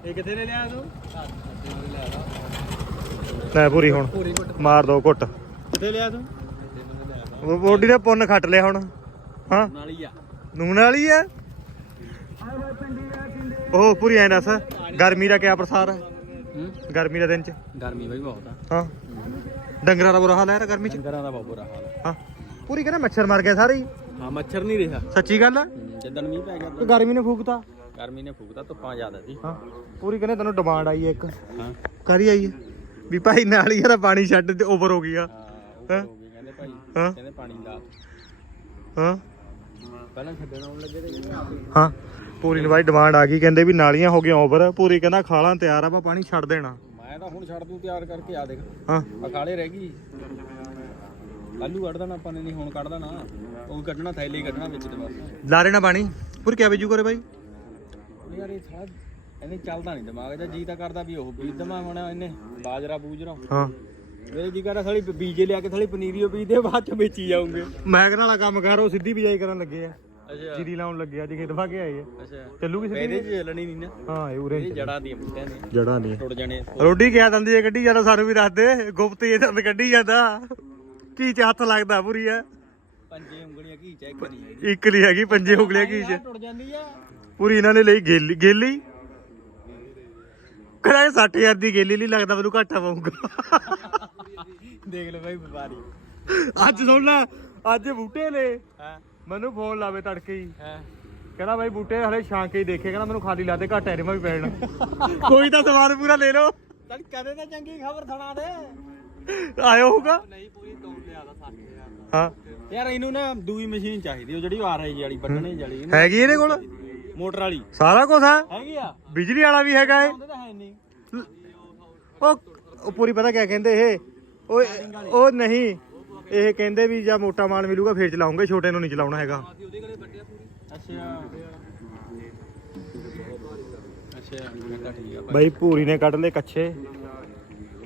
ਇਹ ਕਿੱਥੇ ਨੇ ਲਿਆ ਤੂੰ? ਲੈ ਪੂਰੀ ਹੁਣ। ਮਾਰ ਦੋ ਘੁੱਟ। ਕਿੱਥੇ ਲਿਆ ਤੂੰ? ਉਹ ਬੋਡੀ ਨੇ ਪੁੰਨ ਖੱਟ ਲਿਆ ਹੁਣ। ਹਾਂ। ਨਾਲ ਹੀ ਆ। ਨੂਨ ਵਾਲੀ ਆ? ਉਹ ਪੂਰੀ ਐਂ ਦੱਸ ਗਰਮੀ ਦਾ ਕਿਆ ਪ੍ਰਸਾਰ ਹੈ ਹੂੰ? ਗਰਮੀ ਦੇ ਦਿਨ ਚ। ਗਰਮੀ ਬਈ ਬਹੁਤ ਆ। ਹਾਂ। ਡੰਗਰਾਂ ਦਾ ਬੁਰਾ ਹਾਲ ਹੈ ਗਰਮੀ ਚ? ਘਰਾਂ ਦਾ ਬਹੁਤ ਬੁਰਾ ਹਾਲ ਆ। ਹਾਂ। ਪੂਰੀ ਕਹਿੰਦਾ ਮੱਛਰ ਮਰ ਗਿਆ ਸਾਰੇ ਹੀ। ਹਾਂ ਮੱਛਰ ਨਹੀਂ ਰਿਹਾ। ਸੱਚੀ ਗੱਲ ਹੈ ਜਦੋਂ ਮੀਂਹ ਪੈ ਗਿਆ ਕਿ ਗਰਮੀ ਨੇ ਫੂਕਤਾ? ਗਰਮੀ ਨੇ ਫੂਕਦਾ ਧੁੱਪਾਂ ਜ਼ਿਆਦਾ ਸੀ। ਹਾਂ ਪੂਰੀ ਕਹਿੰਦੇ ਤੈਨੂੰ ਡਿਮਾਂਡ ਆਈ ਹੈ ਇੱਕ। ਹਾਂ। ਕਰੀ ਆਈ ਹੈ ਵੀ ਭਾਈ ਨਾਲੀ ਦਾ ਪਾਣੀ ਛੱਡ ਤੇ ਓਵਰ ਹੋ ਗਿਆ ਹਾਂ ਉਹ ਹੋ? ਗਏ ਕਹਿੰਦੇ ਭਾਈ ਹਾਂ। ਕਹਿੰਦੇ ਪਾਣੀ ਲਾ ਹਾਂ। ਪਹਿਲਾਂ ਛੱਡਣ ਆਉਣ ਲੱਗੇ ਤੇ ਹਾਂ ਪੂਰੀ ਨੂੰ ਬਾਈ ਡਿਮਾਂਡ ਆ ਗਈ ਕਹਿੰਦੇ ਵੀ ਨਾਲੀਆਂ ਹੋ ਗਈਆਂ ਓਵਰ ਪੂਰੀ ਕਹਿੰਦਾ ਖਾਲਾਂ ਤਿਆਰ ਆ ਪਾਣੀ ਛੱਡ ਦੇਣਾ। ਮੈਂ ਤਾਂ ਹੁਣ ਛੱਡ ਦੂੰ ਤਿਆਰ ਕਰਕੇ ਆ ਦੇਖ। ਹਾਂ। ਅਖਾਲੇ ਰਹਿ ਗਈ। ਕੱਲੂ ਕੱਢ ਦੇਣਾ ਆਪਾਂ ਨੇ ਨਹੀਂ ਹੁਣ ਕੱਢ ਦੇਣਾ। ਉਹ ਕੱਢਣਾ ਥੈਲੇ ਹੀ ਕੱਢਣਾ ਵਿੱਚ ਤੇ ਬਸ। ਲਾਰੇ ਨਾ ਪਾਣੀ। ਪੂਰੀ ਕਿਆ ਬੀਜੂ ਕਰੇ ਬਾਈ? ਯਾਰ ਇਹ ਸਾਲਾ ਇਹਨੇ ਚੱਲਦਾ ਨਹੀਂ ਦਿਮਾਗ ਇਹਦਾ ਜੀ ਤਾਂ ਕਰਦਾ ਵੀ ਉਹ ਬੀਜ ਦਮਾ ਹੁਣ ਇਹਨੇ ਬਾਜਰਾ ਬੂਜਰਾ। ਹਾਂ। ਮੇਰੇ ਜੀ ਕਰਦਾ ਸਾਲੀ ਬੀਜੇ ਲਿਆ ਕੇ ਸਾਲੀ ਪਨੀਰੀਓ ਬੀਜਦੇ ਬਾਅਦ ਚ ਵੇਚੀ ਜਾਉਂਗੇ ਮੈਗਨ ਵਾਲਾ ਕੰਮ ਕਰ ਉਹ ਸਿੱਧੀ ਬਿਜਾਈ ਕਰਨ ਲੱਗੇ ਆ। ਅੱਛਾ। ਜੀਰੀ ਲਾਉਣ ਲੱਗੇ ਅੱਜ ਖੇਤ ਵਾ ਕੇ ਆਏ ਆ। ਅੱਛਾ। ਚੱਲੂਗੀ ਸਿੱਧੀ? ਇਹਦੇ ਚ ਚੱਲਣੀ ਨਹੀਂ ਨਾ। ਹਾਂ ਇਹ ਉਰੇ ਇਹ ਜੜਾਂ ਦੀਆਂ ਬੂਟਿਆਂ ਨੇ। ਜੜਾ ਨਹੀਂ ਟੁੱਟ ਜਾਣੇ। ਰੋਟੀ ਕਿਆ ਦੰਦੀ ਜੇ ਕੱਢੀ ਜਾਂਦਾ ਸਾਨੂੰ ਵੀ ਦੱਸ ਦੇ। ਗੁਪਤ ਇਹ ਦੰਦ ਕੱਢੀ ਜਾਂਦਾ। ਕੀ ਚ ਹੱਥ ਲੱਗਦਾ ਪੂਰੀ ਆ ਪੰਜੇ ਉਂਗਲੀਆਂ ਕੀ ਕਰੀ ਇੱਕ ਲਈ ਹੈਗੀ। ਪੰਜੇ ਉਗਲੀਆਂ ਕੀ ਚ। ਟੁੱਟ ਜਾਂਦੀ ਆ। ਪੂਰੀ ਇਹਨਾਂ ਨੇ ਲਈ ਗੇਲੀ ਗੇਲੀ? ਕਰਾਏ 60000 ਦੀ ਗੇਲੀ ਨਹੀਂ ਲੱਗਦਾ ਮੈਨੂੰ ਘਾਟਾ ਪਊਗਾ। ਦੇਖ ਲਓ ਭਾਈ ਵਪਾਰੀ। ਅੱਜ ਸੁਣ ਲੈ ਅੱਜ ਬੂਟੇ ਨੇ। ਹਾਂ? ਮੈਨੂੰ ਫੋਨ ਲਾਵੇ ਤੜਕੇ ਹੀ। ਹਾਂ? ਕਹਿੰਦਾ ਬਾਈ ਬੂਟੇ ਹਲੇ ਛਾਂ ਕੇ ਹੀ ਦੇਖੇ ਕਹਿੰਦਾ ਮੈਨੂੰ ਖਾਲੀ ਲਾ ਦੇ ਘਾਟਾ ਇਹਦੇ ਮੈਂ ਵੀ ਪੈਣਾ। ਕੋਈ ਤਾਂ ਸਮਾਨ ਪੂਰਾ ਲੈ ਲਓ। ਕਦੇ ਤਾਂ ਚੰਗੀ ਖਬਰ ਸੁਣਾ ਦੇ। ਆਇਆ ਹੋਊਗਾ? ਨਹੀਂ ਪੂਰੀ ਤੋੜ ਲਿਆ ਦਾ। 60000 ਹਾਂ। ਯਾਰ ਇਹਨੂੰ ਨਾ ਦੂਈ ਮਸ਼ੀਨ ਚਾਹੀਦੀ ਉਹ ਜਿਹੜੀ ਆ ਰਹੀ ਵਾਲੀ ਵੱਢਣੇ ਵਾਲੀ ਇਹਨੂੰ ਹੈਗੀ ਇਹਦੇ ਕੋਲ? ਮੋਟਰ ਵਾਲੀ। ਸਾਰਾ ਕੁਝ ਹੈ ਹੈਗੀ ਆ? ਬਿਜਲੀ ਵਾਲਾ ਵੀ ਹੈਗਾ ਏ ਉਹਦੇ ਤਾਂ ਹੈ ਨਹੀਂ। ਉਹ ਉਹ ਪੂਰੀ ਪਤਾ ਕਿਆ ਕਹਿੰਦੇ ਇਹ? ਉਹ ਉਹ ਨਹੀਂ ਇਹ ਕਹਿੰਦੇ ਵੀ ਜਾਂ ਮੋਟਾ ਮਾਲ ਮਿਲੂਗਾ ਫੇਰ ਚਲਾਉਂਗੇ ਛੋਟੇ ਨੂੰ ਨਹੀਂ ਚਲਾਉਣਾ ਹੈਗਾ। ਅੱਛਾ। ਅੱਛਾ ਕਹਿੰਦਾ ਠੀਕ ਆ। ਬਾਈ ਪੂਰੀ ਨੇ ਕੱਢ ਲਏ ਕੱਛੇ।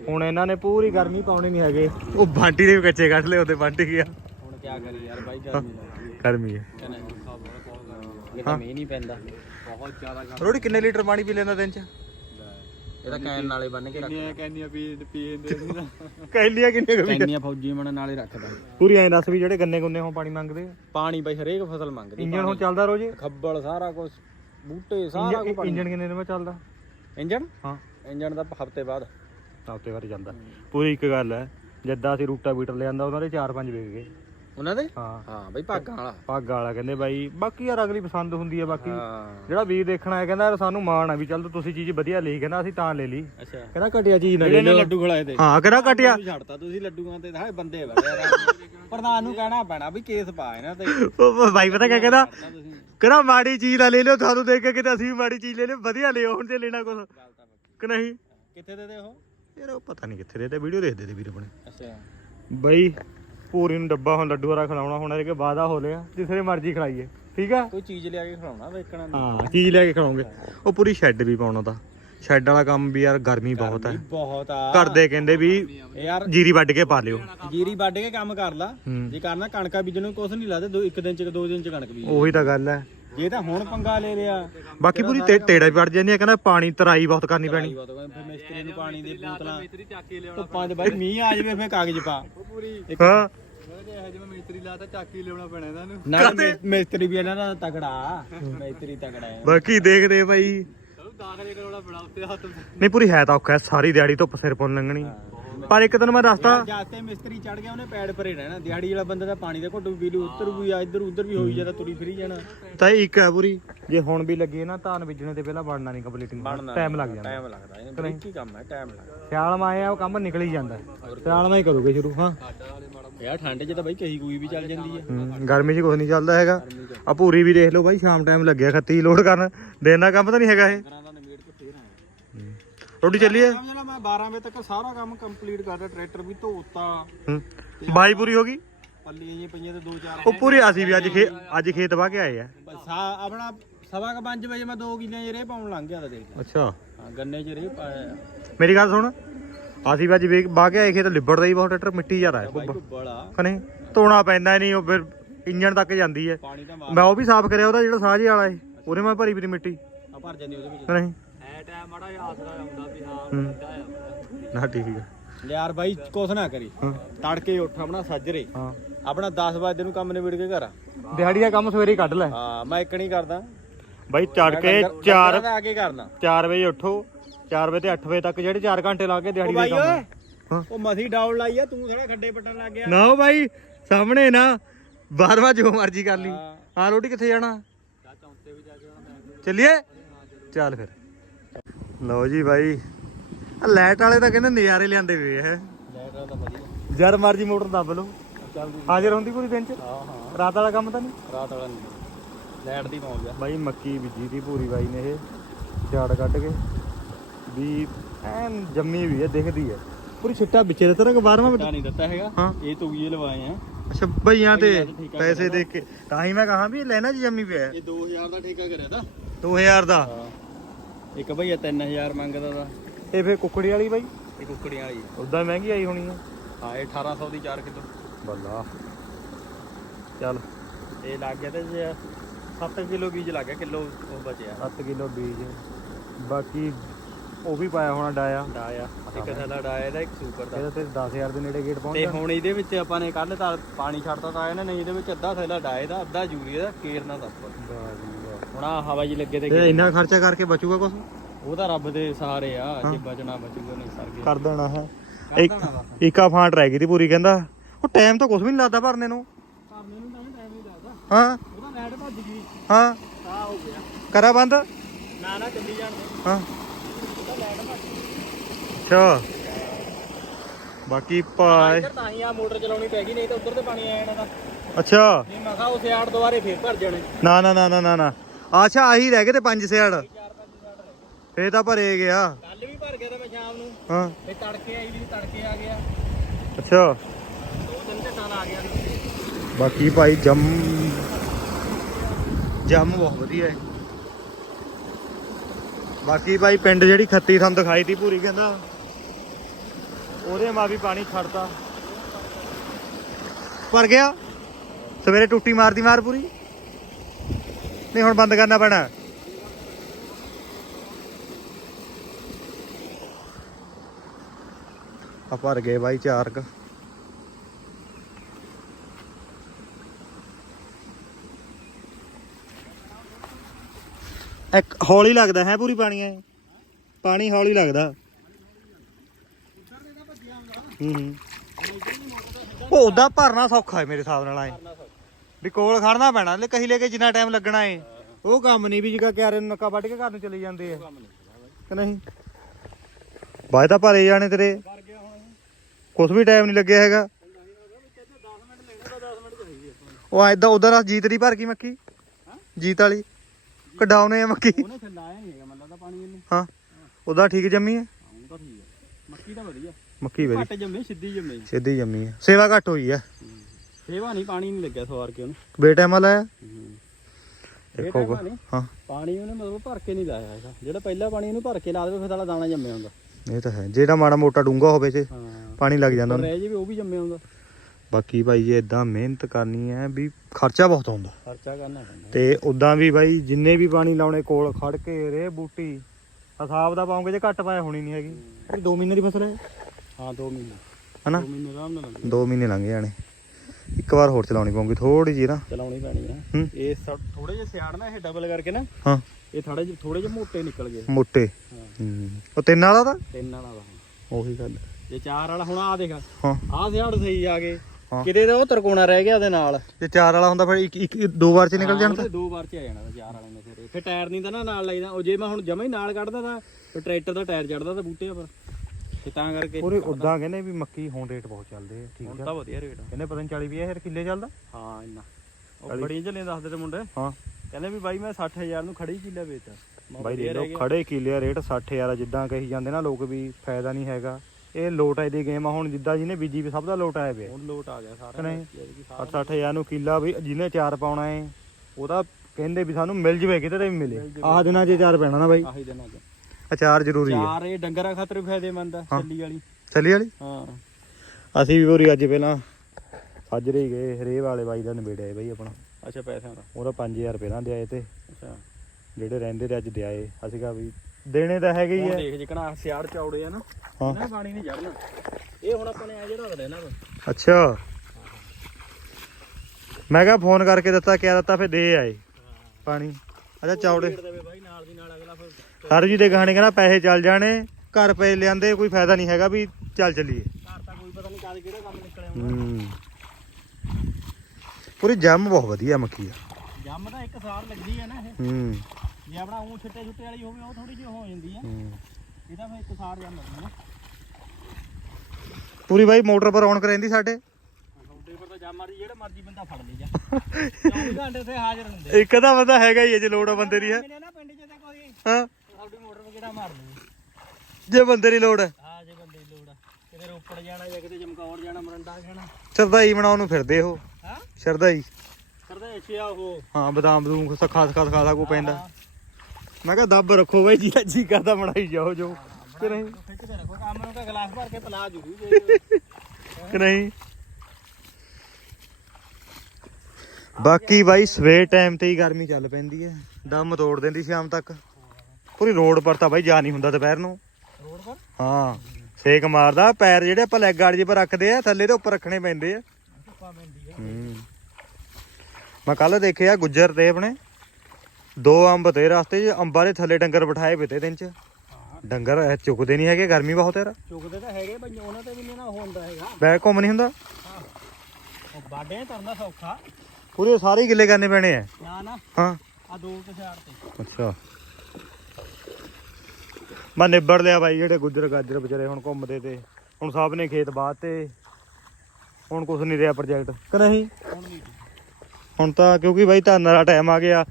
ਹੁਣ ਇਹਨਾਂ ਨੇ ਪੂਰੀ ਗਰਮੀ ਪਾਉਣੀ ਨਹੀਂ ਹੈਗੇ। ਉਹ ਬਾਂਟੀ ਦੇ ਵੀ ਕੱਚੇ ਕੱਢ ਲਏ ਉਹਦੇ ਬਾਂਟੀ ਗਿਆ ਹੁਣ ਕੀ ਕਰੀ ਯਾਰ ਬਾਈ ਗਰਮੀ ਗਰਮੀ ਹੈ। ਕਹਿੰਦਾ ਔਖਾ ਬਹੁਤ ਬਹੁਤ ਇਹ ਤਾਂ ਮੀਂਹ ਨਹੀਂ ਪੈਂਦਾ। ਬਹੁਤ ਜ਼ਿਆਦਾ ਗਰਮ। ਰੋੜੀ ਕਿੰਨੇ ਲੀਟਰ ਪਾਣੀ ਪੀ ਲੈਂਦਾ ਦਿਨ ਚ? ਇਹ ਤਾਂ ਕੈਨ ਨਾਲੇ ਬੰਨ ਕੇ ਰੱਖਦਾ ਕੈਨੀਆਂ ਪੀ ਪੀ ਜਾਂਦੇ ਕਿੰਨੇ ਕੁ ਕੈਨੀਆਂ ਫੌਜੀ ਮਨ ਨਾਲੇ ਰੱਖਦਾ ਪੂਰੀ ਐਂ ਦੱਸ ਵੀ ਜਿਹੜੇ ਗੰਨੇ ਗੁੰਨੇ ਹੁਣ ਪਾਣੀ ਮੰਗਦੇ ਆ। ਪਾਣੀ ਬਾਈ ਹਰੇਕ ਫਸਲ ਮੰਗਦੀ ਇੰਜਣ ਹੁਣ ਚੱਲਦਾ ਰੋਜ਼? ਖੱਬਲ ਸਾਰਾ ਕੁਝ ਬੂਟੇ ਸਾਰਾ ਕੁਝ ਇੰਜਣ ਕਿੰਨੇ ਦਿਨ ਬਾਅਦ ਚੱਲਦਾ? ਇੰਜਣ? ਹਾਂ। ਇੰਜਣ ਦਾ ਹਫ਼ਤੇ ਬਾਅਦ। ਹਫ਼ਤੇ ਵਾਰ ਜਾਂਦਾ। ਪੂਰੀ ਇੱਕ ਗੱਲ ਹੈ ਜੱਦਾ ਅਸੀਂ ਰੂਟਾ ਬੀਟਰ ਲਿਆਂਦਾ ਉਹਨਾਂ ਦੇ 4-5 ਵਿਕ ਗਏ। ਉਹਨਾਂ ਦੇ? ਹਾਂ। ਹਾਂ ਬਾਈ ਭਾਗਾਂ ਵਾਲਾ। ਪੱਗ ਵਾਲਾ ਕਹਿੰਦੇ ਬਾਈ ਬਾਕੀ ਯਾਰ ਅਗਲੀ ਪਸੰਦ ਹੁੰਦੀ ਹੈ ਬਾਕੀ। ਹਾਂ। ਜਿਹੜਾ ਵੀਰ ਦੇਖਣਾ ਹੈ ਕਹਿੰਦਾ ਯਾਰ ਸਾਨੂੰ ਮਾਣ ਆ ਵੀ ਚੱਲ ਤੁਸੀਂ ਚੀਜ਼ ਵਧੀਆ ਲਈ ਕਹਿੰਦਾ ਅਸੀਂ ਤਾਂ ਲੈ ਲਈ। ਅੱਛਾ। ਕਹਿੰਦਾ ਘਟਿਆ ਚੀਜ਼ ਨਾ ਲੈ ਜਿਹੜੇ ਨੇ ਲਿਓ। ਲੱਡੂ ਖਿਲਾਏ ਤੇ। ਹਾਂ ਕਹਿੰਦਾ ਘਟਿਆ। ਤੁਸੀਂ ਛੱਡਤਾ ਤੁਸੀਂ ਲੱਡੂਆਂ ਤੇ ਹਾਏ ਬੰਦੇ ਬੜੇ ਯਾਰ। ਪ੍ਰਧਾਨ ਨੂੰ ਕਹਿਣਾ ਪੈਣਾ ਵੀ ਕੇਸ ਪਾ ਇਹਨਾਂ ਤੇ। ਉਹ ਉਹ ਬਾਈ ਪਤਾ ਕਿਆ ਕਹਿੰਦਾ? ਤੁਸੀਂ। ਕਹਿੰਦਾ ਮਾੜੀ ਚੀਜ਼ ਨਾ ਲੈ ਲਿਓ ਤੁਹਾਨੂੰ ਦੇਖ ਕੇ ਕਿਤੇ ਅਸੀਂ ਵੀ ਮਾੜੀ ਚੀਜ਼ ਲੈ ਲਿਓ ਵਧੀਆ ਲਿਓ ਹੁਣ ਜੇ ਲੈਣਾ ਗੱਲ ਤਾਂ ਪੱਕੀ। ਕਿ ਨਹੀਂ? ਕਿੱਥੇ ਦੇ ਦੇ ਉਹ? ਯਾਰ ਉਹ ਪਤਾ ਨਹੀਂ ਕਿੱਥੇ ਦੇ ਤੇ ਵੀਡੀਓ ਦੇਖਦੇ ਤੇ ਵੀਰ ਆਪਣੇ। ਅੱਛਾ। ਬਈ ਪੂਰੀ ਨੂੰ ਡੱਬਾ ਹੁਣ ਲੱਡੂ ਵਾਲਾ ਖਿਲਾਉਣਾ ਹੁਣ ਇਹਦੇ ਕੇ ਵਾਦਾ ਹੋ ਲਿਆ ਜਿਸਰੇ ਮਰਜ਼ੀ ਖਿਲਾਈਏ ਠੀਕ ਆ? ਕੋਈ ਚੀਜ਼ ਲਿਆ ਕੇ ਖਿਲਾਉਣਾ ਵੇਖਣਾ ਨਹੀਂ ਹਾਂ ਚੀਜ਼ ਲੈ ਕੇ ਖਿਲਾਉਂਗੇ। ਉਹ ਪੂਰੀ ਸ਼ੈੱਡ ਵੀ ਪਾਉਣਾ ਤਾਂ ਸ਼ੈੱਡ ਵਾਲਾ ਕੰਮ ਵੀ ਯਾਰ ਗਰਮੀ ਬਹੁਤ ਹੈ ਬਹੁਤ ਆ। ਘਰ ਦੇ ਕਹਿੰਦੇ ਵੀ ਯਾਰ ਜੀਰੀ ਵੱਢ ਕੇ ਪਾ ਲਿਓ। ਜੀਰੀ ਵੱਢ ਕੇ ਕੰਮ ਕਰ ਲਾ। ਜੇ ਕਰਨਾ ਕਣਕਾਂ ਬੀਜਣ ਨੂੰ ਕੁਛ ਨਹੀਂ ਲਾਦੇ ਦੋ ਇੱਕ ਦਿਨ ਚ ਦੋ ਦਿਨ ਚ ਕਣਕ ਬੀਜ। ਉਹੀ ਤਾਂ ਗੱਲ ਹੈ ਜੇ ਤਾਂ ਹੁਣ ਪੰਗਾ ਲੈ ਲਿਆ ਬਾਕੀ ਪੂਰੀ ਤੇ ਟੇੜਾ ਵੀ ਵੜ ਜਾਂਦੀ ਹੈ ਕਹਿੰਦਾ ਪਾਣੀ ਤਰਾਈ ਬਹੁਤ ਕਰਨੀ ਪੈਣੀ। ਫਿਰ ਮਿਸਤਰੀ ਨੂੰ ਪਾਣੀ ਦੇ ਬੋਤਲਾਂ। ਧੁੱਪਾਂ 'ਚ ਬਾਈ ਮੀਂਹ ਆ ਜਾਵੇ ਫਿਰ ਕਾਗਜ਼ ਪਾ। ਹਾਂ। ਇਹ ਜਿਵੇਂ ਮਿਸਤਰੀ ਲਾਤਾ ਚੱਕ ਹੀ ਲਿਆਉਣਾ ਪੈਣਾ ਇਹਨਾਂ ਨੂੰ। ਨਾ ਮਿਸਤਰੀ ਵੀ ਇਹਨਾਂ ਦਾ ਤਗੜਾ ਮਿਸਤਰੀ ਤਗੜਾ ਹੈ। ਬਾਕੀ ਦੇਖਦੇ ਬਾਈ। ਨਹੀਂ ਪੂਰੀ ਹੈ ਤਾਂ ਔਖਾ ਹੈ, ਸਾਰੀ ਦਿਹਾੜੀ ਧੁੱਪ ਸਿਰ ਪੁੰਨ ਲੰਘਣੀ। ਪਰ ਇੱਕ ਦਿਨ ਮੈਂ ਦੱਸਦਾ ਜਾਤੇ ਮਿਸਤਰੀ ਚੜ ਗਿਆ ਉਹਨੇ ਪੈੜ ਭਰੇ ਰਹਿਣਾ। ਦਿਹਾੜੀ ਵਾਲਾ ਬੰਦਾ ਤਾਂ ਪਾਣੀ ਦਾ ਘੁੱਟ ਵੀ ਲੂ ਉੱਤਰ ਵੀ ਆ ਇੱਧਰ ਉੱਧਰ ਵੀ ਹੋਈ ਜਾਂਦਾ ਤੁਰੀ ਫਿਰੀ ਜਾਣਾ। ਤਾਂ ਇਹ ਇੱਕ ਹੈ ਪੂਰੀ। ਜੇ ਹੁਣ ਵੀ ਲੱਗੇ ਨਾ ਧਾਨ ਬੀਜਣੇ ਤੇ ਪਹਿਲਾਂ ਬਣਨਾ ਨਹੀਂ ਕੰਪਲੀਟਿੰਗ ਟਾਈਮ ਲੱਗ ਜਾਂਦਾ। ਟਾਈਮ ਲੱਗਦਾ ਇਹਨੂੰ ਬਰੀਕ ਕੰਮ ਹੈ ਟਾਈਮ ਲੱਗਦਾ। ਸਿਆਲ ਮਾ ਆਇਆ ਉਹ ਕੰਮ ਨਿਕਲ ਹੀ ਜਾਂਦਾ। ਸਿਆਲ ਮਾ ਹੀ ਕਰੋਗੇ ਸ਼ੁਰੂ ਹਾਂ। ਯਾਰ ਠੰਡ 'ਚ ਤਾਂ ਬਾਈ ਕਹੀ ਕੋਈ ਵੀ ਚੱਲ ਜਾਂਦੀ ਹੈ। ਹੂੰ, ਗਰਮੀ 'ਚ ਕੁਝ ਨਹੀਂ ਚੱਲਦਾ ਹੈਗਾ। ਆ ਪੂਰੀ ਵੀ ਦੇਖ ਲਓ ਬਾਈ ਸ਼ਾਮ ਟਾਈਮ ਲੱਗਿਆ ਖੱਤੀ ਲੋਡ ਕਰਨ। ਦਿਨ ਦਾ ਕੰਮ ਤਾਂ ਨਹੀਂ ਹੈਗਾ ਇਹ ਘਰਾਂ ਦਾ ਨਿਬੇੜ ਕੇ ਫੇਰ ਆਇਆ ਰੋਟੀ ਚੱਲੀਏ ਸਮਝ ਲਾ ਮੈਂ 12 ਵਜੇ ਤੱਕ ਸਾਰਾ ਕੰਮ ਕੰਪਲੀਟ ਕਰਦਾ ਟਰੈਕਟਰ ਵੀ ਧੋਤਾ। ਹੂੰ। ਬਾਈ ਪੂਰੀ ਹੋ ਗਈ? ਪੱਲੀਆਂ ਜਿਹੀਆਂ ਪਈਆਂ ਤੇ ਦੋ ਚਾਰ ਉਹ ਪੂਰੀ ਅਸੀਂ ਵੀ ਅੱਜ ਖੇ ਅੱਜ ਖੇਤ ਵਾ ਕੇ ਆਏ ਆ। ਬਸ ਆ ਆਪਣਾ ਸਵਾ ਕ 5 ਵਜੇ ਮੈਂ 2 ਕਿੱਲਿਆਂ 'ਚ ਰੇਹ ਪਾਉਣ ਲੰਘ ਗਿਆ ਤਾਂ ਦੇਖ ਲੈ। ਅੱਛਾ। ਹਾਂ ਗੰਨੇ 'ਚ ਰੇਹ ਪਾਇਆ ਮੇਰੀ ਗੱਲ ਸੁਣ ਅਸੀਂ ਵੀ ਅੱਜ ਵੇਖ ਵਾ ਕੇ ਆਏ ਖੇਤ ਲਿਬੜਦਾ ਹੀ ਬਹੁਤ ਟਰੈਕਟਰ ਮਿੱਟੀ ਜ਼ਿਆਦਾ ਹੈ ਬਾਈ ਕਨੇ ਧੋਣਾ ਪੈਂਦਾ ਨਹੀਂ ਉਹ ਫਿਰ ਇੰਜਣ ਤੱਕ ਜਾਂਦੀ ਹੈ। ਪਾਣੀ ਤਾਂ ਮਾਰ ਮੈਂ ਉਹ ਵੀ ਸਾਫ਼ ਕਰਿਆ ਉਹਦਾ ਜਿਹੜਾ ਸਾਂਝੇ ਵਾਲਾ ਏ ਉਹਦੇ ਮੈਂ ਭਰੀ ਵੀ ਤੀ ਮਿੱਟੀ। ਆ ਭਰ ਜਾਂਦੀ ਉਹਦੇ ਵਿੱਚ। ਨਹੀਂ? ਐ ਟਾਈਮ ਮਾੜਾ ਜਿਹਾ ਆਸਰਾ ਆਉਂਦਾ ਵੀ ਹਾਂ ਹੂੰ। ਨਾ ਠੀਕ ਹੈ ਯਾਰ ਬਾਈ ਕੁਛ ਨਾ ਕਰੀ। ਹਾਂ। ਤੜਕੇ ਉੱਠ ਆਪਣਾ ਸੱਜਰੇ ਹਾਂ। ਆਪਣਾ 10 ਵਜੇ ਨੂੰ ਕੰਮ ਨਿਬੜ ਕੇ ਘਰ ਆ। ਦਿਹਾੜੀ ਦਾ ਕੰਮ ਸਵੇਰੇ ਹੀ ਕੱਢ ਲੈ। ਹਾਂ ਮੈਂ ਇੱਕ ਨਹੀਂ ਕਰਦਾ। ਬਾਈ ਚੜ ਕੇ 4 ਆ ਕੇ ਕਰਨਾ। 4 ਵਜੇ ਉੱਠੋ। 4 ਵਜੇ ਤੇ 8 ਵਜੇ ਤੱਕ ਜਿਹੜੇ 4 ਘੰਟੇ ਲਾ ਕੇ ਦਿਹਾੜੀ ਦੇ ਬਾਈ ਕੰਮ ਹਾਂ। ਉਹ ਮਸੀ ਡਾਊਨ ਲਾਈ ਆ ਤੂੰ ਥੋੜਾ ਖੱਡੇ ਪੱਟਣ ਲੱਗ ਗਿਆ। ਨਾ ਬਾਈ ਸਾਹਮਣੇ ਨਾ। ਬਾਰ ਬਾਰ ਜੋ ਮਰਜ਼ੀ ਕਰ ਲਈ। ਹਾਂ। ਹਾਂ ਰੋਟੀ ਕਿੱਥੇ ਜਾਣਾ? ਚੱਲੀਏ? ਚੱਲ ਫਿਰ। ਲਓ ਜੀ ਬਾਈ। ਆ ਲਾਈਟ ਵਾਲੇ ਤਾਂ ਕਹਿੰਦੇ ਨਜ਼ਾਰੇ ਲਿਆਂਦੇ ਵੇ ਹੈ ਲੈਟਰ ਤਾਂ ਵਧੀਆ। ਜਦ ਮਰਜ਼ੀ ਮੋਟਰ ਦੱਬ ਲਓ। ਚੱਲਦੀ ਹਾਜ਼ਰ ਹੁੰਦੀ ਪੂਰੀ ਦਿਨ ਚ? ਹਾਂ ਹਾਂ। ਰਾਤ ਵਾਲਾ ਕੰਮ ਤਾਂ ਨਹੀਂ? ਰਾਤ ਵਾਲਾ ਨਹੀਂ। ਲੈਟ ਦੀ ਮੌਜ ਆ। ਬਾਈ ਮੱਕੀ ਬੀਜੀ ਦੀ ਪੂਰੀ ਬਾਈ ਨੇ ਇਹ। ਝਾੜ ਕੱਢ ਕੇ। ਵੀ ਐਨ ਜੰਮੀ ਵੀ ਹੈ ਦਿਖਦੀ ਹੈ ਪੂਰੀ ਛਿੱਟਾ ਵਿੱਚੇ ਦਿੱਤਾ ਨਾ ਕਿ 12ਵਾਂ ਪਤਾ ਨਹੀਂ ਦਿੱਤਾ ਹੈਗਾ। ਹਾਂ। ਇਹ ਤੂਗੀਏ ਲਵਾਏ ਆ। ਅੱਛਾ ਬਈਆਂ ਤੇ ਤੇ ਪੈਸੇ ਦੇ ਕੇ। ਤਾਂ ਹੀ ਮੈਂ ਕਹਾ ਵੀ ਲੈਣਾ ਜੀ ਜੰਮੀ ਪਿਆ। ਇਹ 2000 ਦਾ ਠੇਕਾ ਕਰਿਆ ਤਾਂ। 2000 ਦਾ? ਇੱਕ ਭਈਆ 3000 ਮੰਗਦਾ ਦਾ ਇਹ ਫੇ ਕੁੱਕੜੀ ਵਾਲੀ ਬਾਈ? ਇਹ ਕੁੱਕੜੀਆਂ ਵਾਲੀ। ਉਦਾਂ ਮਹਿੰਗੀ ਆਈ ਹੋਣੀ ਆ। ਹਾਂ ਇਹ 1800 ਦੀ 4 ਕਿਲੋ। ਬੱਲਾ। ਚੱਲ। ਇਹ ਲੱਗ ਗਿਆ ਤੇ 7 ਕਿਲੋ ਬੀਜ ਲੱਗ ਗਿਆ ਕਿਲੋ ਉਹ ਬਚਿਆ। 7 ਕਿਲੋ ਬੀਜ। ਬਾਕੀ ਉਹ ਵੀ ਪਾਇਆ ਹੋਣਾ ਡਾਇਆ। ਡਾਇਆ। ਇੱਕ ਥੈਲਾ ਡਾਇਆ ਦਾ ਇੱਕ ਸੁਪਰ ਦਾ। ਇਹਦਾ ਤੇ 10000 ਦੇ ਨੇੜੇ ਗੇਟ ਤੇ ਪਹੁੰਚਦਾ ਹੁਣ ਇਹਦੇ ਵਿੱਚ ਆਪਾਂ ਨੇ ਕੱਲ ਤਾਂ ਪਾਣੀ ਛੱਡਤਾ ਤਾਂ ਇਹਨੇ ਨਹੀਂ ਇਹਦੇ ਵਿੱਚ ਅੱਧਾ ਥੈਲਾ ਡਾਏ ਦਾ ਅੱਧਾ ਯੂਰੀਆ ਦਾ ਕੇਰਨਾ ਦਾ। ਉੱਪਰ ਹੁਣ ਹਵਾ ਜੀ ਲੱਗੇ ਤੇ ਇਹ ਇੰਨਾ ਖਰਚਾ ਕਰਕੇ ਬਚੂਗਾ ਕੁਛ? ਉਹ ਤਾਂ ਰੱਬ ਦੇ ਸਹਾਰੇ ਆ ਜੇ ਬਚਣਾ ਬਚੂਗਾ ਨਹੀਂ ਸਰ ਗਿਆ ਕਰ ਦੇਣਾ ਹੈ। ਇੱਕ ਦੇਣਾ ਇੱਕਾ ਫਾਂਟ ਰਹਿ ਗਈ ਤੀ ਪੂਰੀ ਕਹਿੰਦਾ। ਉਹ ਟਾਈਮ ਤਾਂ ਕੁਝ ਵੀ ਨਹੀਂ ਲੱਗਦਾ ਭਰਨੇ ਨੂੰ। ਕਰਨੇ ਨੂੰ ਤਾਂ ਟਾਈਮ ਨਹੀਂ ਲੱਗਦਾ। ਹਾਂ। ਉਹਦਾ ਲੈਟ ਭੱਜ ਗਈ। ਹਾਂ। ਤਾਂ ਹੋ ਗਿਆ। ਕਰਾ ਬੰਦ? ਨਾ ਨਾ ਚੱਲੀ ਜਾਣ ਦੇ। ਹਾਂ। ਉਹਦਾ ਲੈਟ ਭੱਜ ਗਈ। ਅੱਛਾ। ਬਾਕੀ ਭਾਈ ਇੱਧਰ ਤਾਂ ਹੀ ਆ ਮੋਟਰ ਚਲਾਉਣੀ ਪੈ ਗਈ ਨਹੀਂ ਤਾਂ ਉੱਧਰ ਤੇ ਪਾਣੀ ਆ ਜਾਣਾ ਤਾਂ। ਅੱਛਾ। ਨਹੀਂ ਮੈਂ ਕਿਹਾ ਉਸੇ ਆੜ ਦੁਬਾਰੇ ਫੇਰ ਭਰ ਜਾਣੇ। ਨਾ ਨਾ ਨਾ ਨਾ ਨਾ ਨਾ। ਅੱਛਾ ਆਹੀ ਰਹਿ ਗਏ ਤੇ ਪੰਜ ਸਿਆੜ। ਫੇਰ ਤਾਂ ਭਰੇ ਗਿਆ। ਕੱਲ ਵੀ ਭਰ ਗਿਆ ਤਾਂ ਮੈਂ ਸ਼ਾਮ ਨੂੰ। ਹਾਂ। ਫੇਰ ਤੜਕੇ ਆਈ ਵੀ ਤੜਕੇ ਆ ਗਿਆ। ਅੱਛਾ। ਦੋ ਤਿੰਨ ਘੰਟਾ ਲਾ ਗਿਆ ਬਾਕੀ ਭਾਈ ਜੰਮ ਜੰਮ ਬਹੁਤ ਵਧੀਆ ਹੈ। ਬਾਕੀ ਭਾਈ ਪਿੰਡ ਜਿਹੜੀ ਖੱਤੀ ਤੁਹਾਨੂੰ ਦਿਖਾਈ ਤੀ ਪੂਰੀ ਕਹਿੰਦਾ ਉਹਦੇ ਮਾ ਵੀ ਪਾਣੀ ਛੱਡਤਾ। ਭਰ ਗਿਆ। ਸਵੇਰੇ ਟੁੱਟੀ ਮਾਰਦੀ ਮਾਰ ਪੂਰੀ। ਨਹੀਂ, ਹੁਣ ਬੰਦ ਕਰਨਾ ਪੈਣਾ। ਆ ਭਰ ਗਏ ਬਾਈ ਚਾਰ ਕ ਇੱਕ ਹੌਲੀ ਲੱਗਦਾ ਹੈ ਪੂਰੀ ਪਾਣੀ ਐ ਪਾਣੀ ਹੌਲੀ ਲੱਗਦਾ। ਹੂੰ ਹੂੰ। ਉਹ ਉਦਾਂ ਭਰਨਾ ਸੌਖਾ ਹੈ ਮੇਰੇ ਹਿਸਾਬ ਨਾਲ ਐ ਵੀ ਕੋਲ ਖੜਨਾ ਪੈਣਾ ਲੈ ਕਹੀ ਲੈ ਕੇ ਜਿੰਨਾ ਟਾਈਮ ਲੱਗਣਾ ਏ। ਉਹ ਕੰਮ ਨਹੀਂ ਵੀ ਜਿਹਾ ਕਿਆਰੇ ਨੂੰ ਨੱਕਾ ਵੱਢ ਕੇ ਘਰ ਨੂੰ ਚਲੇ ਜਾਂਦੇ ਆ। ਕਿ ਨਹੀਂ? ਬਾਅਦ ਤਾਂ ਭਰੇ ਜਾਣੇ ਤੇਰੇ। ਕੁਝ ਵੀ ਟਾਈਮ ਨਹੀਂ ਲੱਗਿਆ ਹੈਗਾ। 10 ਮਿੰਟ ਲੈਣਾ ਤਾਂ 10 ਮਿੰਟ ਚਾਹੀਦੀ ਆਪਾਂ ਨੂੰ ਉਹ ਐਦਾਂ ਉਧਰ ਜੀਤ ਦੀ ਭਰ ਗਈ ਮੱਕੀ। ਜੀਤ ਵਾਲੀ। ਕਢਾਉਨੇ ਆ ਮੱਕੀ। ਉਹਨੇ ਫਿਰ ਲਾਇਆ ਨਹੀਂ ਹੈਗਾ ਮਤਲਬ ਤਾਂ ਪਾਣੀ ਇਹਨੇ। ਹਾਂ ਉਹਦਾ ਠੀਕ ਜੰਮੀ ਹੈ ਮੱਕੀ ਤਾਂ ਵਧੀਆ। ਮੱਕੀ ਵਧੀ ਘੱਟ ਜੰਮੇ ਸਿੱਧੀ ਜੰਮੇ। ਸਿੱਧੀ ਜੰਮੀ ਹੈ ਸੇਵਾ ਘੱਟ ਹੋਈ ਹੈ। ਸੇਵਾ ਨਹੀਂ ਪਾਣੀ ਨਹੀਂ ਲੱਗਿਆ ਸਵਾਰ ਕੇ ਉਹਨੂੰ। ਬੇਟਾਈਮ ਲਾਇਆ? ਦੇਖੋ। ਹਾਂ। ਪਾਣੀ ਉਹਨੇ ਮਤਲਬ ਭਰ ਕੇ ਨਹੀਂ ਲਾਇਆ ਹੈਗਾ। ਜਿਹੜਾ ਪਹਿਲਾ ਪਾਣੀ ਉਹਨੂੰ ਭਰ ਕੇ ਲਾ ਦੇਵੇ ਫਿਰ ਸਾਲਾ ਦਾਣਾ ਜੰਮਿਆ ਹੁੰਦਾ। ਇਹ ਤਾਂ ਹੈ। ਜਿਹੜਾ ਮਾੜਾ ਮੋਟਾ ਡੂੰਗਾ ਹੋਵੇ ਚ ਹਾਂ। ਪਾਣੀ ਲੱਗ ਜਾਂਦਾ ਉਹਨੂੰ। ਰਹਿ ਜੇ ਵੀ ਉਹ ਵੀ ਜੰਮਿਆ ਹੁੰਦਾ। ਬਾਕੀ ਭਾਈ ਜੇ ਇਦਾਂ ਮਿਹਨਤ ਕਰਨੀ ਹੈ ਵੀ ਖਰਚਾ ਬਹੁਤ ਆਉਂਦਾ ਖਰਚਾ ਕਰਨਾ ਪੈਂਦਾ। ਤੇ ਉਦਾਂ ਵੀ ਬਾਈ ਜਿੰਨੇ ਵੀ ਪਾਣੀ ਲਾਉਣੇ ਕੋਲ ਖੜ ਕੇ ਰੇ ਬੂਟੀ ਹਿਸਾਬ ਦਾ ਪਾਉਂਗੇ ਜੇ ਘੱਟ ਪਾਇਆ ਹੋਣੀ ਨਹੀਂ ਹੈਗੀ। ਇਹ 2 ਮਹੀਨੇ ਦੀ ਫਸਲ ਹੈ। ਹਾਂ 2 ਮਹੀਨੇ। ਹਨਾ? 2 ਮਹੀਨੇ ਆਰਾਮ ਨਾਲ ਲੱਗਦੇ 2 ਮਹੀਨੇ ਲੰਘ ਜਾਣੇ। ਇੱਕ ਵਾਰ ਹੋਰ ਚਲਾਉਣੀ ਪਊਗੀ ਥੋੜੀ ਜੀ ਨਾ। ਚਲਾਉਣੀ ਪੈਣੀ ਆ। ਹੂੰ। ਇਹ ਥੋੜੇ ਜਿਹਾ ਸਿਆੜ ਨਾ ਇਹ ਡਬਲ ਕਰਕੇ ਨਾ ਹਾਂ। ਇਹ ਥੋੜੇ ਜਿਹੇ ਥੋੜੇ ਜਿਹੇ ਮੋਟੇ ਨਿਕਲ ਗਏ। ਮੋਟੇ। ਹਾਂ। ਹੂੰ। ਉਹ ਤਿੰਨ ਵਾਲਾ ਤਾਂ ਤਿੰਨ ਵਾਲਾ ਦਾ। ਹੁਣ। ਉਹੀ ਗੱਲ। ਜੇ ਚਾਰ ਵਾਲਾ ਹੁਣ ਆ ਦੇਖ ਹਾਂ। ਆਹ ਸਿਆੜ ਸਹੀ ਆ ਗਏ। ਹਾਂ। ਕਿਤੇ ਦਾ ਉਹ ਤਰਕੋਣਾ ਰਹਿ ਗਿਆ ਉਹਦੇ ਨਾਲ। ਜੇ ਚਾਰ ਵਾਲਾ ਹੁੰਦਾ ਫਿਰ ਇੱਕ ਇੱਕ ਦੋ ਵਾਰ ਚ ਨਿਕਲ ਹਾਂ, ਜਾਣ ਉਹਦੇ ਦੋ ਵਾਰ ਚ ਆ ਜਾਣਾ ਤਾਂ ਚਾਰ ਵਾਲੇ ਨੇ ਫਿਰ। ਫਿਰ ਟਾਇਰ ਨਹੀਂ ਤਾਂ ਨਾ ਨਾਲ ਲਾਈਦਾ। ਉਹ ਜੇ ਮੈਂ ਹੁਣ ਜਮਾ ਹੀ ਨਾਲ ਕੱਢਦਾ ਤਾਂ ਫਿਰ ਟਰੈਕਟਰ ਦਾ ਟਾਇਰ ਚੜਦਾ ਤਾਂ ਬੂਟੇ ਪਰ। ਤੇ ਤਾਂ ਕਰਕੇ ਪੂਰੇ ਉਦਾਂ ਕਹਿੰਦੇ ਵੀ ਮੱਕੀ ਹੁਣ ਰੇਟ ਬਹੁਤ ਚੱਲਦੇ ਆ ਠੀਕ ਹੁਣ ਤਾਂ ਵਧੀਆ ਰੇਟ ਆ। ਕਹਿੰਦੇ ਪਤਾ ਨਹੀਂ 40 20 ਹਜ਼ਾਰ ਕਿੱਲੇ ਚੱਲਦਾ। ਹਾਂ ਇੰਨਾ। ਉਹ ਜਲੇ ਦੱਸਦੇ ਤੇ ਮੁੰਡੇ। ਹਾਂ। ਕਹਿੰਦੇ ਵੀ ਬਾਈ ਮੈਂ 60000 ਨੂੰ ਖੜੀ ਕਿੱਲਾ ਵੇਚਦਾ ਮੈਂ ਬਾਈ ਵਧੀਆ ਦੇ ਲੋ ਰਹਿ ਗਿਆ। ਖੜੇ ਕਿੱਲੇ ਰੇਟ 60000 ਆ ਜਿੱਦਾਂ ਕਹੀ ਜਾਂਦੇ ਨਾ ਲੋਕ ਵੀ ਫਾਇਦਾ ਨਹੀਂ ਹੈਗਾ। ਇਹ ਲੋਟ ਆਏ ਦੀ ਗੇਮ ਆ ਹੁਣ ਜਿੱਦਾਂ ਜਿਹਨੇ ਬੀਜੀ ਵੀ ਸਭ ਦਾ ਲੋਟ ਆਇਆ ਪਿਆ। ਹੁਣ ਲੋਟ ਆ ਗਿਆ ਸਾਰਾ। ਨਹੀਂ। 60 60000 ਨੂੰ ਕਿੱਲਾ ਵੀ ਜਿਹਨੇ ਚਾਰ ਪਾਉਣਾ ਏ ਉਹਦਾ ਕਹਿੰਦੇ ਵੀ ਸਾਨੂੰ ਮਿਲ ਜਵੇ ਕਿਤੇ ਤੇ ਵੀ ਮਿਲੇ। ਮਿਲ ਜਵੇ। ਆਹ ਦਿਨਾਂ 'ਚ ਚਾਰ ਪੈਣਾ ਨਾ ਬਾਈ। ਆਹੀ ਦਿਨਾਂ ਚ। ਅਚਾਰ ਜ਼ਰੂਰੀ ਹੈ ਚਾਰ ਇਹ ਡੰਗਰਾਂ ਖਾਤਰ ਵੀ ਫਾਇਦੇਮੰਦ ਆ ਹਾਂ। ਛੱਲੀ ਵਾਲੀ। ਚੱਲੀ ਵਾਲੀ? ਹਾਂ। ਅਸੀਂ ਵੀ ਪੂਰੀ ਅੱਜ ਪਹਿਲਾਂ ਸਾਜਰੇ ਹੀ ਗਏ ਹਰੇਵ ਵਾਲੇ ਬਾਈ ਦਾ ਨਿਬੇੜਿਆ ਬਾਈ ਆਪਣਾ। ਅੱਛਾ ਪੈਸਿਆਂ ਦਾ। ਉਹਦਾ 5000 ਰੁਪਏ ਨਾਲ ਦਿਆਏ ਤੇ। ਅੱਛਾ। ਜਿਹੜੇ ਰਹਿੰਦੇ ਤੇ ਅੱਜ ਦਿਆਏ। ਅਸੀਂ ਕਹਾ ਵੀ ਦੇਣੇ ਤਾਂ ਹੈਗੇ ਹੀ ਹੁਣ ਆ ਦੇਖ ਜਿਕਣਾ ਸਿਆੜ ਚੌੜੇ ਆ ਨਾ ਹਾਂ। ਇਹਨਾਂ ਨੂੰ ਪਾਣੀ ਨਹੀਂ ਚੜਨਾ ਇਹ ਹੁਣ ਆਪਾਂ ਨੇ ਆ ਜਿਹੜਾ ਵੜਿਆ ਨਾ ਅੱਛਾ। ਮੈਂ ਕਿਹਾ ਫੋਨ ਕਰਕੇ ਦਿੱਤਾ ਕਿਆ ਦਿੱਤਾ ਫੇ ਦੇ ਆਏ। ਪਾਣੀ। ਅੱਛਾ ਚੌੜੇ। ਦੇਵੇ ਬਾਈ ਨਾਲ ਦੀ ਨਾਲ ਅਗਲਾ ਫਿਰ ਸਰ ਜੀ ਦੇ ਗਾਣੇ ਕਹਿੰਦਾ ਪੈਸੇ ਚੱਲ ਜਾਣੇ ਘਰ ਪਏ ਲਿਆਂਦੇ ਕੋਈ ਫਾਇਦਾ ਨਹੀਂ ਹੈਗਾ ਵੀ ਚੱਲ ਚੱਲੀਏ। ਘਰ ਤਾਂ ਕੋਈ ਪਤਾ ਨਹੀਂ ਕਦ ਕਿਹੜਾ ਕੰਮ ਨਿਕਲਿਆ ਹੂੰ। ਪੂਰੀ ਜੰਮ ਬਹੁਤ ਵਧੀਆ ਮੱਕੀ ਆ। ਜੰਮ ਤਾਂ ਇੱਕ ਸਾਰ ਲੱਗਦੀ ਹੈ ਨਾ ਇਹ। ਹੂੰ। ਜੇ ਆਪਣਾ ਉਹ ਛਿੱਟੇ ਛੁੱਟੇ ਵਾਲੀ ਹੋਵੇ ਉਹ ਥੋੜੀ ਜਿਹੀ ਹੋ ਜਾਂਦੀ ਆ। ਹੂੰ। ਇਹਦਾ ਫਿਰ ਇੱਕ ਸਾਰ ਜੰਮ ਲੱਗਦੀ ਨਾ ਪੂਰੀ ਬਾਈ ਮੋਟਰ ਪਰ ਰੌਣਕ ਰਹਿੰਦੀ ਸਾਡੇ। ਤੁਹਾਡੇ ਪਰ ਤਾਂ ਜੰਮ ਮਾਰੀ ਜਿਹੜਾ ਮਰਜ਼ੀ ਬੰਦਾ ਫੜ ਲੈ ਜਾ। 24 ਘੰਟੇ ਤੇ ਹਾਜ਼ਰ ਹੁੰਦੇ ਇੱਕ ਤਾਂ ਬੰਦਾ ਹੈਗਾ ਹੀ ਹੈ ਜੇ ਲੋੜ ਆ ਬੰਦੇ ਦੀ ਹੈ। ਮਿਲੇ ਨਾ ਪਿੰਡ 'ਚ ਤੇ ਕੋਈ। ਹਾਂ। ਮਾਰ ਜੇ ਬੰਦੇ ਦੀ ਲੋੜ ਹੈ। ਆ ਜੇ ਬੰਦੇ ਦੀ ਲੋੜ ਆ ਕਿਤੇ ਰੋਪੜ ਜਾਣਾ ਜਾਂ ਕਿਤੇ ਚਮਕੌਰ ਜਾਣਾ ਮਰੰਡਾ ਜਾਣਾ। ਸ਼ਰਦਾਈ ਬਣਾਉਣ ਨੂੰ ਫਿਰਦੇ ਉਹ। ਹਾਂ? ਸ਼ਰਦਾਈ ਕਰਦੇ ਏਸ਼ੀਆ ਉਹ। ਹਾਂ ਬਦਾਮ ਬਦੂਮ ਸਖਾ ਸਖਾ ਸਖਾ ਦਾ ਕੋ ਪੈਂਦਾ ਹਾਂ, ਮੈਂ ਕਿਹਾ ਦੱਬ ਰੱਖੋ ਬਾਈ ਜੀ ਜੀ ਕਰਦਾ ਬਣਾਈ ਜਾਓ ਜੋ। ਕਿ ਨਹੀਂ? ਖਿੱਚ ਕੇ ਰੱਖੋ ਕੰਮ ਨੂੰ ਕਾ ਗਲਾਸ ਭਰ ਕੇ ਪਲਾ ਜੂ ਜੇ। ਕਿ ਨਹੀਂ? ਬਾਕੀ ਬਾਈ ਸਵੇਰ ਟਾਈਮ ਤੇ ਹੀ ਗਰਮੀ ਚੱਲ ਪੈਂਦੀ ਹੈ। ਦਮ ਤੋੜ ਦਿੰਦੀ ਸ਼ਾਮ ਤੱਕ। ਪੂਰੀ ਰੋਡ ਪਰ ਤਾਂ ਬਾਈ ਜਾ ਨਹੀਂ ਹੁੰਦਾ ਦੁਪਹਿਰ ਨੂੰ। ਰੋਡ ਪਰ? ਹਾਂ ਸੇਕ ਮਾਰਦਾ ਪੈਰ ਜਿਹੜੇ ਆਪਾਂ ਲੈਗ ਗਾਰਡ ਜੇ ਪਰ ਰੱਖਦੇ ਆ ਥੱਲੇ ਦੇ ਉੱਪਰ ਰੱਖਣੇ ਪੈਂਦੇ ਆ। ਹੂੰ। ਮੈਂ ਕੱਲ ਦੇਖਿਆ ਗੁੱਜਰ ਤੇ ਆਪਣੇ ਦੋ ਅੰਬ ਤੇ ਰਸਤੇ 'ਚ ਅੰਬਾਂ ਦੇ ਥੱਲੇ ਡੰਗਰ ਬਿਠਾਏ ਪਏ ਤੇ ਦਿਨ 'ਚ। ਹਾਂ। ਡੰਗਰ ਚੁੱਕਦੇ ਨਹੀਂ ਹੈਗੇ ਗਰਮੀ ਬਹੁਤ ਯਾਰ। ਚੁੱਕਦੇ ਤਾਂ ਹੈਗੇ ਬਈ ਉਹਨਾਂ ਤੇ ਵੀ ਨਹੀਂ ਨਾ ਹੁੰਦਾ ਹੈਗਾ। ਬੈਗ ਘੁੰਮ ਨਹੀਂ ਹੁੰਦਾ। ਹਾਂ। ਉਹ ਬਾਡੇ ਤਰਨਾ ਸੌਖਾ। ਪੂਰੇ ਸਾਰੇ ਹੀ ਗਿੱਲੇ ਕਰਨੇ ਪੈਣੇ ਆ। ਨਾ ਨਾ। ਹਾਂ। ਆ ਦੋ ਸਾਈਡ ਤੇ। ਅੱਛਾ। ਮੈਂ ਨਿਬੜ ਲਿਆ ਬਾਈ ਜਿਹੜੇ ਗੁੱਜਰ ਗਾਜਰ ਵਿਚਾਰੇ ਹੁਣ ਘੁੰਮਦੇ ਤੇ। ਹੁਣ ਸਭ ਨੇ ਖੇਤ ਬਾਤ ਤੇ। ਹੁਣ ਕੁਝ ਨਹੀਂ ਰਿਹਾ ਪ੍ਰੋਜੈਕਟ ਕਿ ਨਹੀਂ? ਹੁਣ ਤਾਂ ਕਿਉਂਕਿ ਬਾਈ ਧਾਨਾਂ ਦਾ ਟਾਈਮ ਆ ਗਿਆ।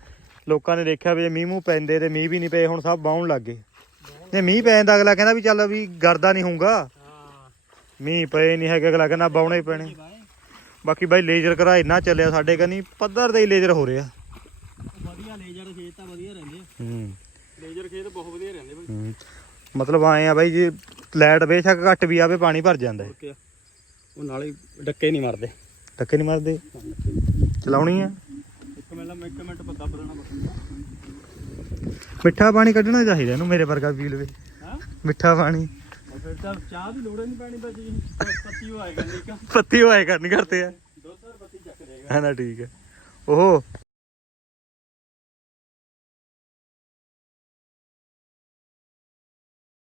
ਲੋਕਾਂ ਨੇ ਦੇਖਿਆ ਵੀ ਜੇ ਮੀਂਹ ਮੂੰਹ ਪੈਂਦੇ ਤੇ ਮੀਂਹ ਵੀ ਨਹੀਂ ਪਏ ਹੁਣ ਸਭ ਬਾਉਣ ਲੱਗ ਗਏ। ਜੇ ਮੀਂਹ ਪੈਣ ਦਾ ਅਗਲਾ ਕਹਿੰਦਾ ਵੀ ਚੱਲ ਵੀ ਗਰਦਾ ਨਹੀਂ ਹੋਊਗਾ। ਹਾਂ ਮੀਂਹ ਪਏ ਨਹੀਂ ਹੈਗੇ ਅਗਲਾ ਕਹਿੰਦਾ ਬਾਉਣੇ ਹੀ ਪੈਣੇ। ਬਾਕੀ ਬਾਈ ਲੇਜ਼ਰ ਕਰਾ ਇੰਨਾ ਚੱਲਿਆ ਸਾਡੇ ਕਨੀ ਪੱਧਰ ਹੀ ਲੇਜ਼ਰ ਹੋ ਰਿਹਾ। ਵਧੀਆ ਲੇਜਰ ਖੇਤ ਤਾਂ ਵਧੀਆ ਰਹਿੰਦੇ ਹੂੰ। ਲੇਜਰ ਖੇਤ ਬਹੁਤ ਵਧੀਆ ਰਹਿੰਦੇ ਬਈ ਹੂੰ। ਮਤਲਬ ਆਏ ਆ ਬਾਈ ਜੇ ਲਾਈਟ ਬੇਸ਼ੱਕ ਘੱਟ ਵੀ ਆਵੇ ਪਾਣੀ ਭਰ ਜਾਂਦਾ ਹੈ। ਓਕੇ ਉਹ ਨਾਲੇ ਡੱਕੇ ਨਹੀਂ ਮਾਰਦੇ। ਟੱਕੇ ਨਹੀਂ ਮਾਰਦੇ? ਚਲਾਉਣੀ ਆ? ਇੱਕ ਮਿੰਟ ਇੱਕ ਮਿੰਟ ਪੱਦਾ ਬਰਣਾ ਬਸ। ਮਿੱਠਾ ਪਾਣੀ ਕੱਢਣਾ ਚਾਹੀਦਾ ਇਹਨੂੰ ਮੇਰੇ ਵਰਗਾ ਪੀ ਲਵੇ ਹਾਂ? ਮਿੱਠਾ ਪਾਣੀ। ਫਿਰ ਤਾਂ ਚਾਹ ਦੀ ਲੋੜ ਨਹੀਂ ਪੈਣੀ ਬਸ ਜੀ ਪੱਤੀ ਉਹ ਆਏਗਾ ਨਹੀਂ ਪੱਤੀ ਹੋਏ ਕਰਨ ਕਰਤੇ ਆ। ਦੋ ਚਾਰ ਪੱਤੀ ਚੱਕ ਦੇਗਾ। ਹਾਂ ਨਾ ਠੀਕ ਹੈ ਉਹ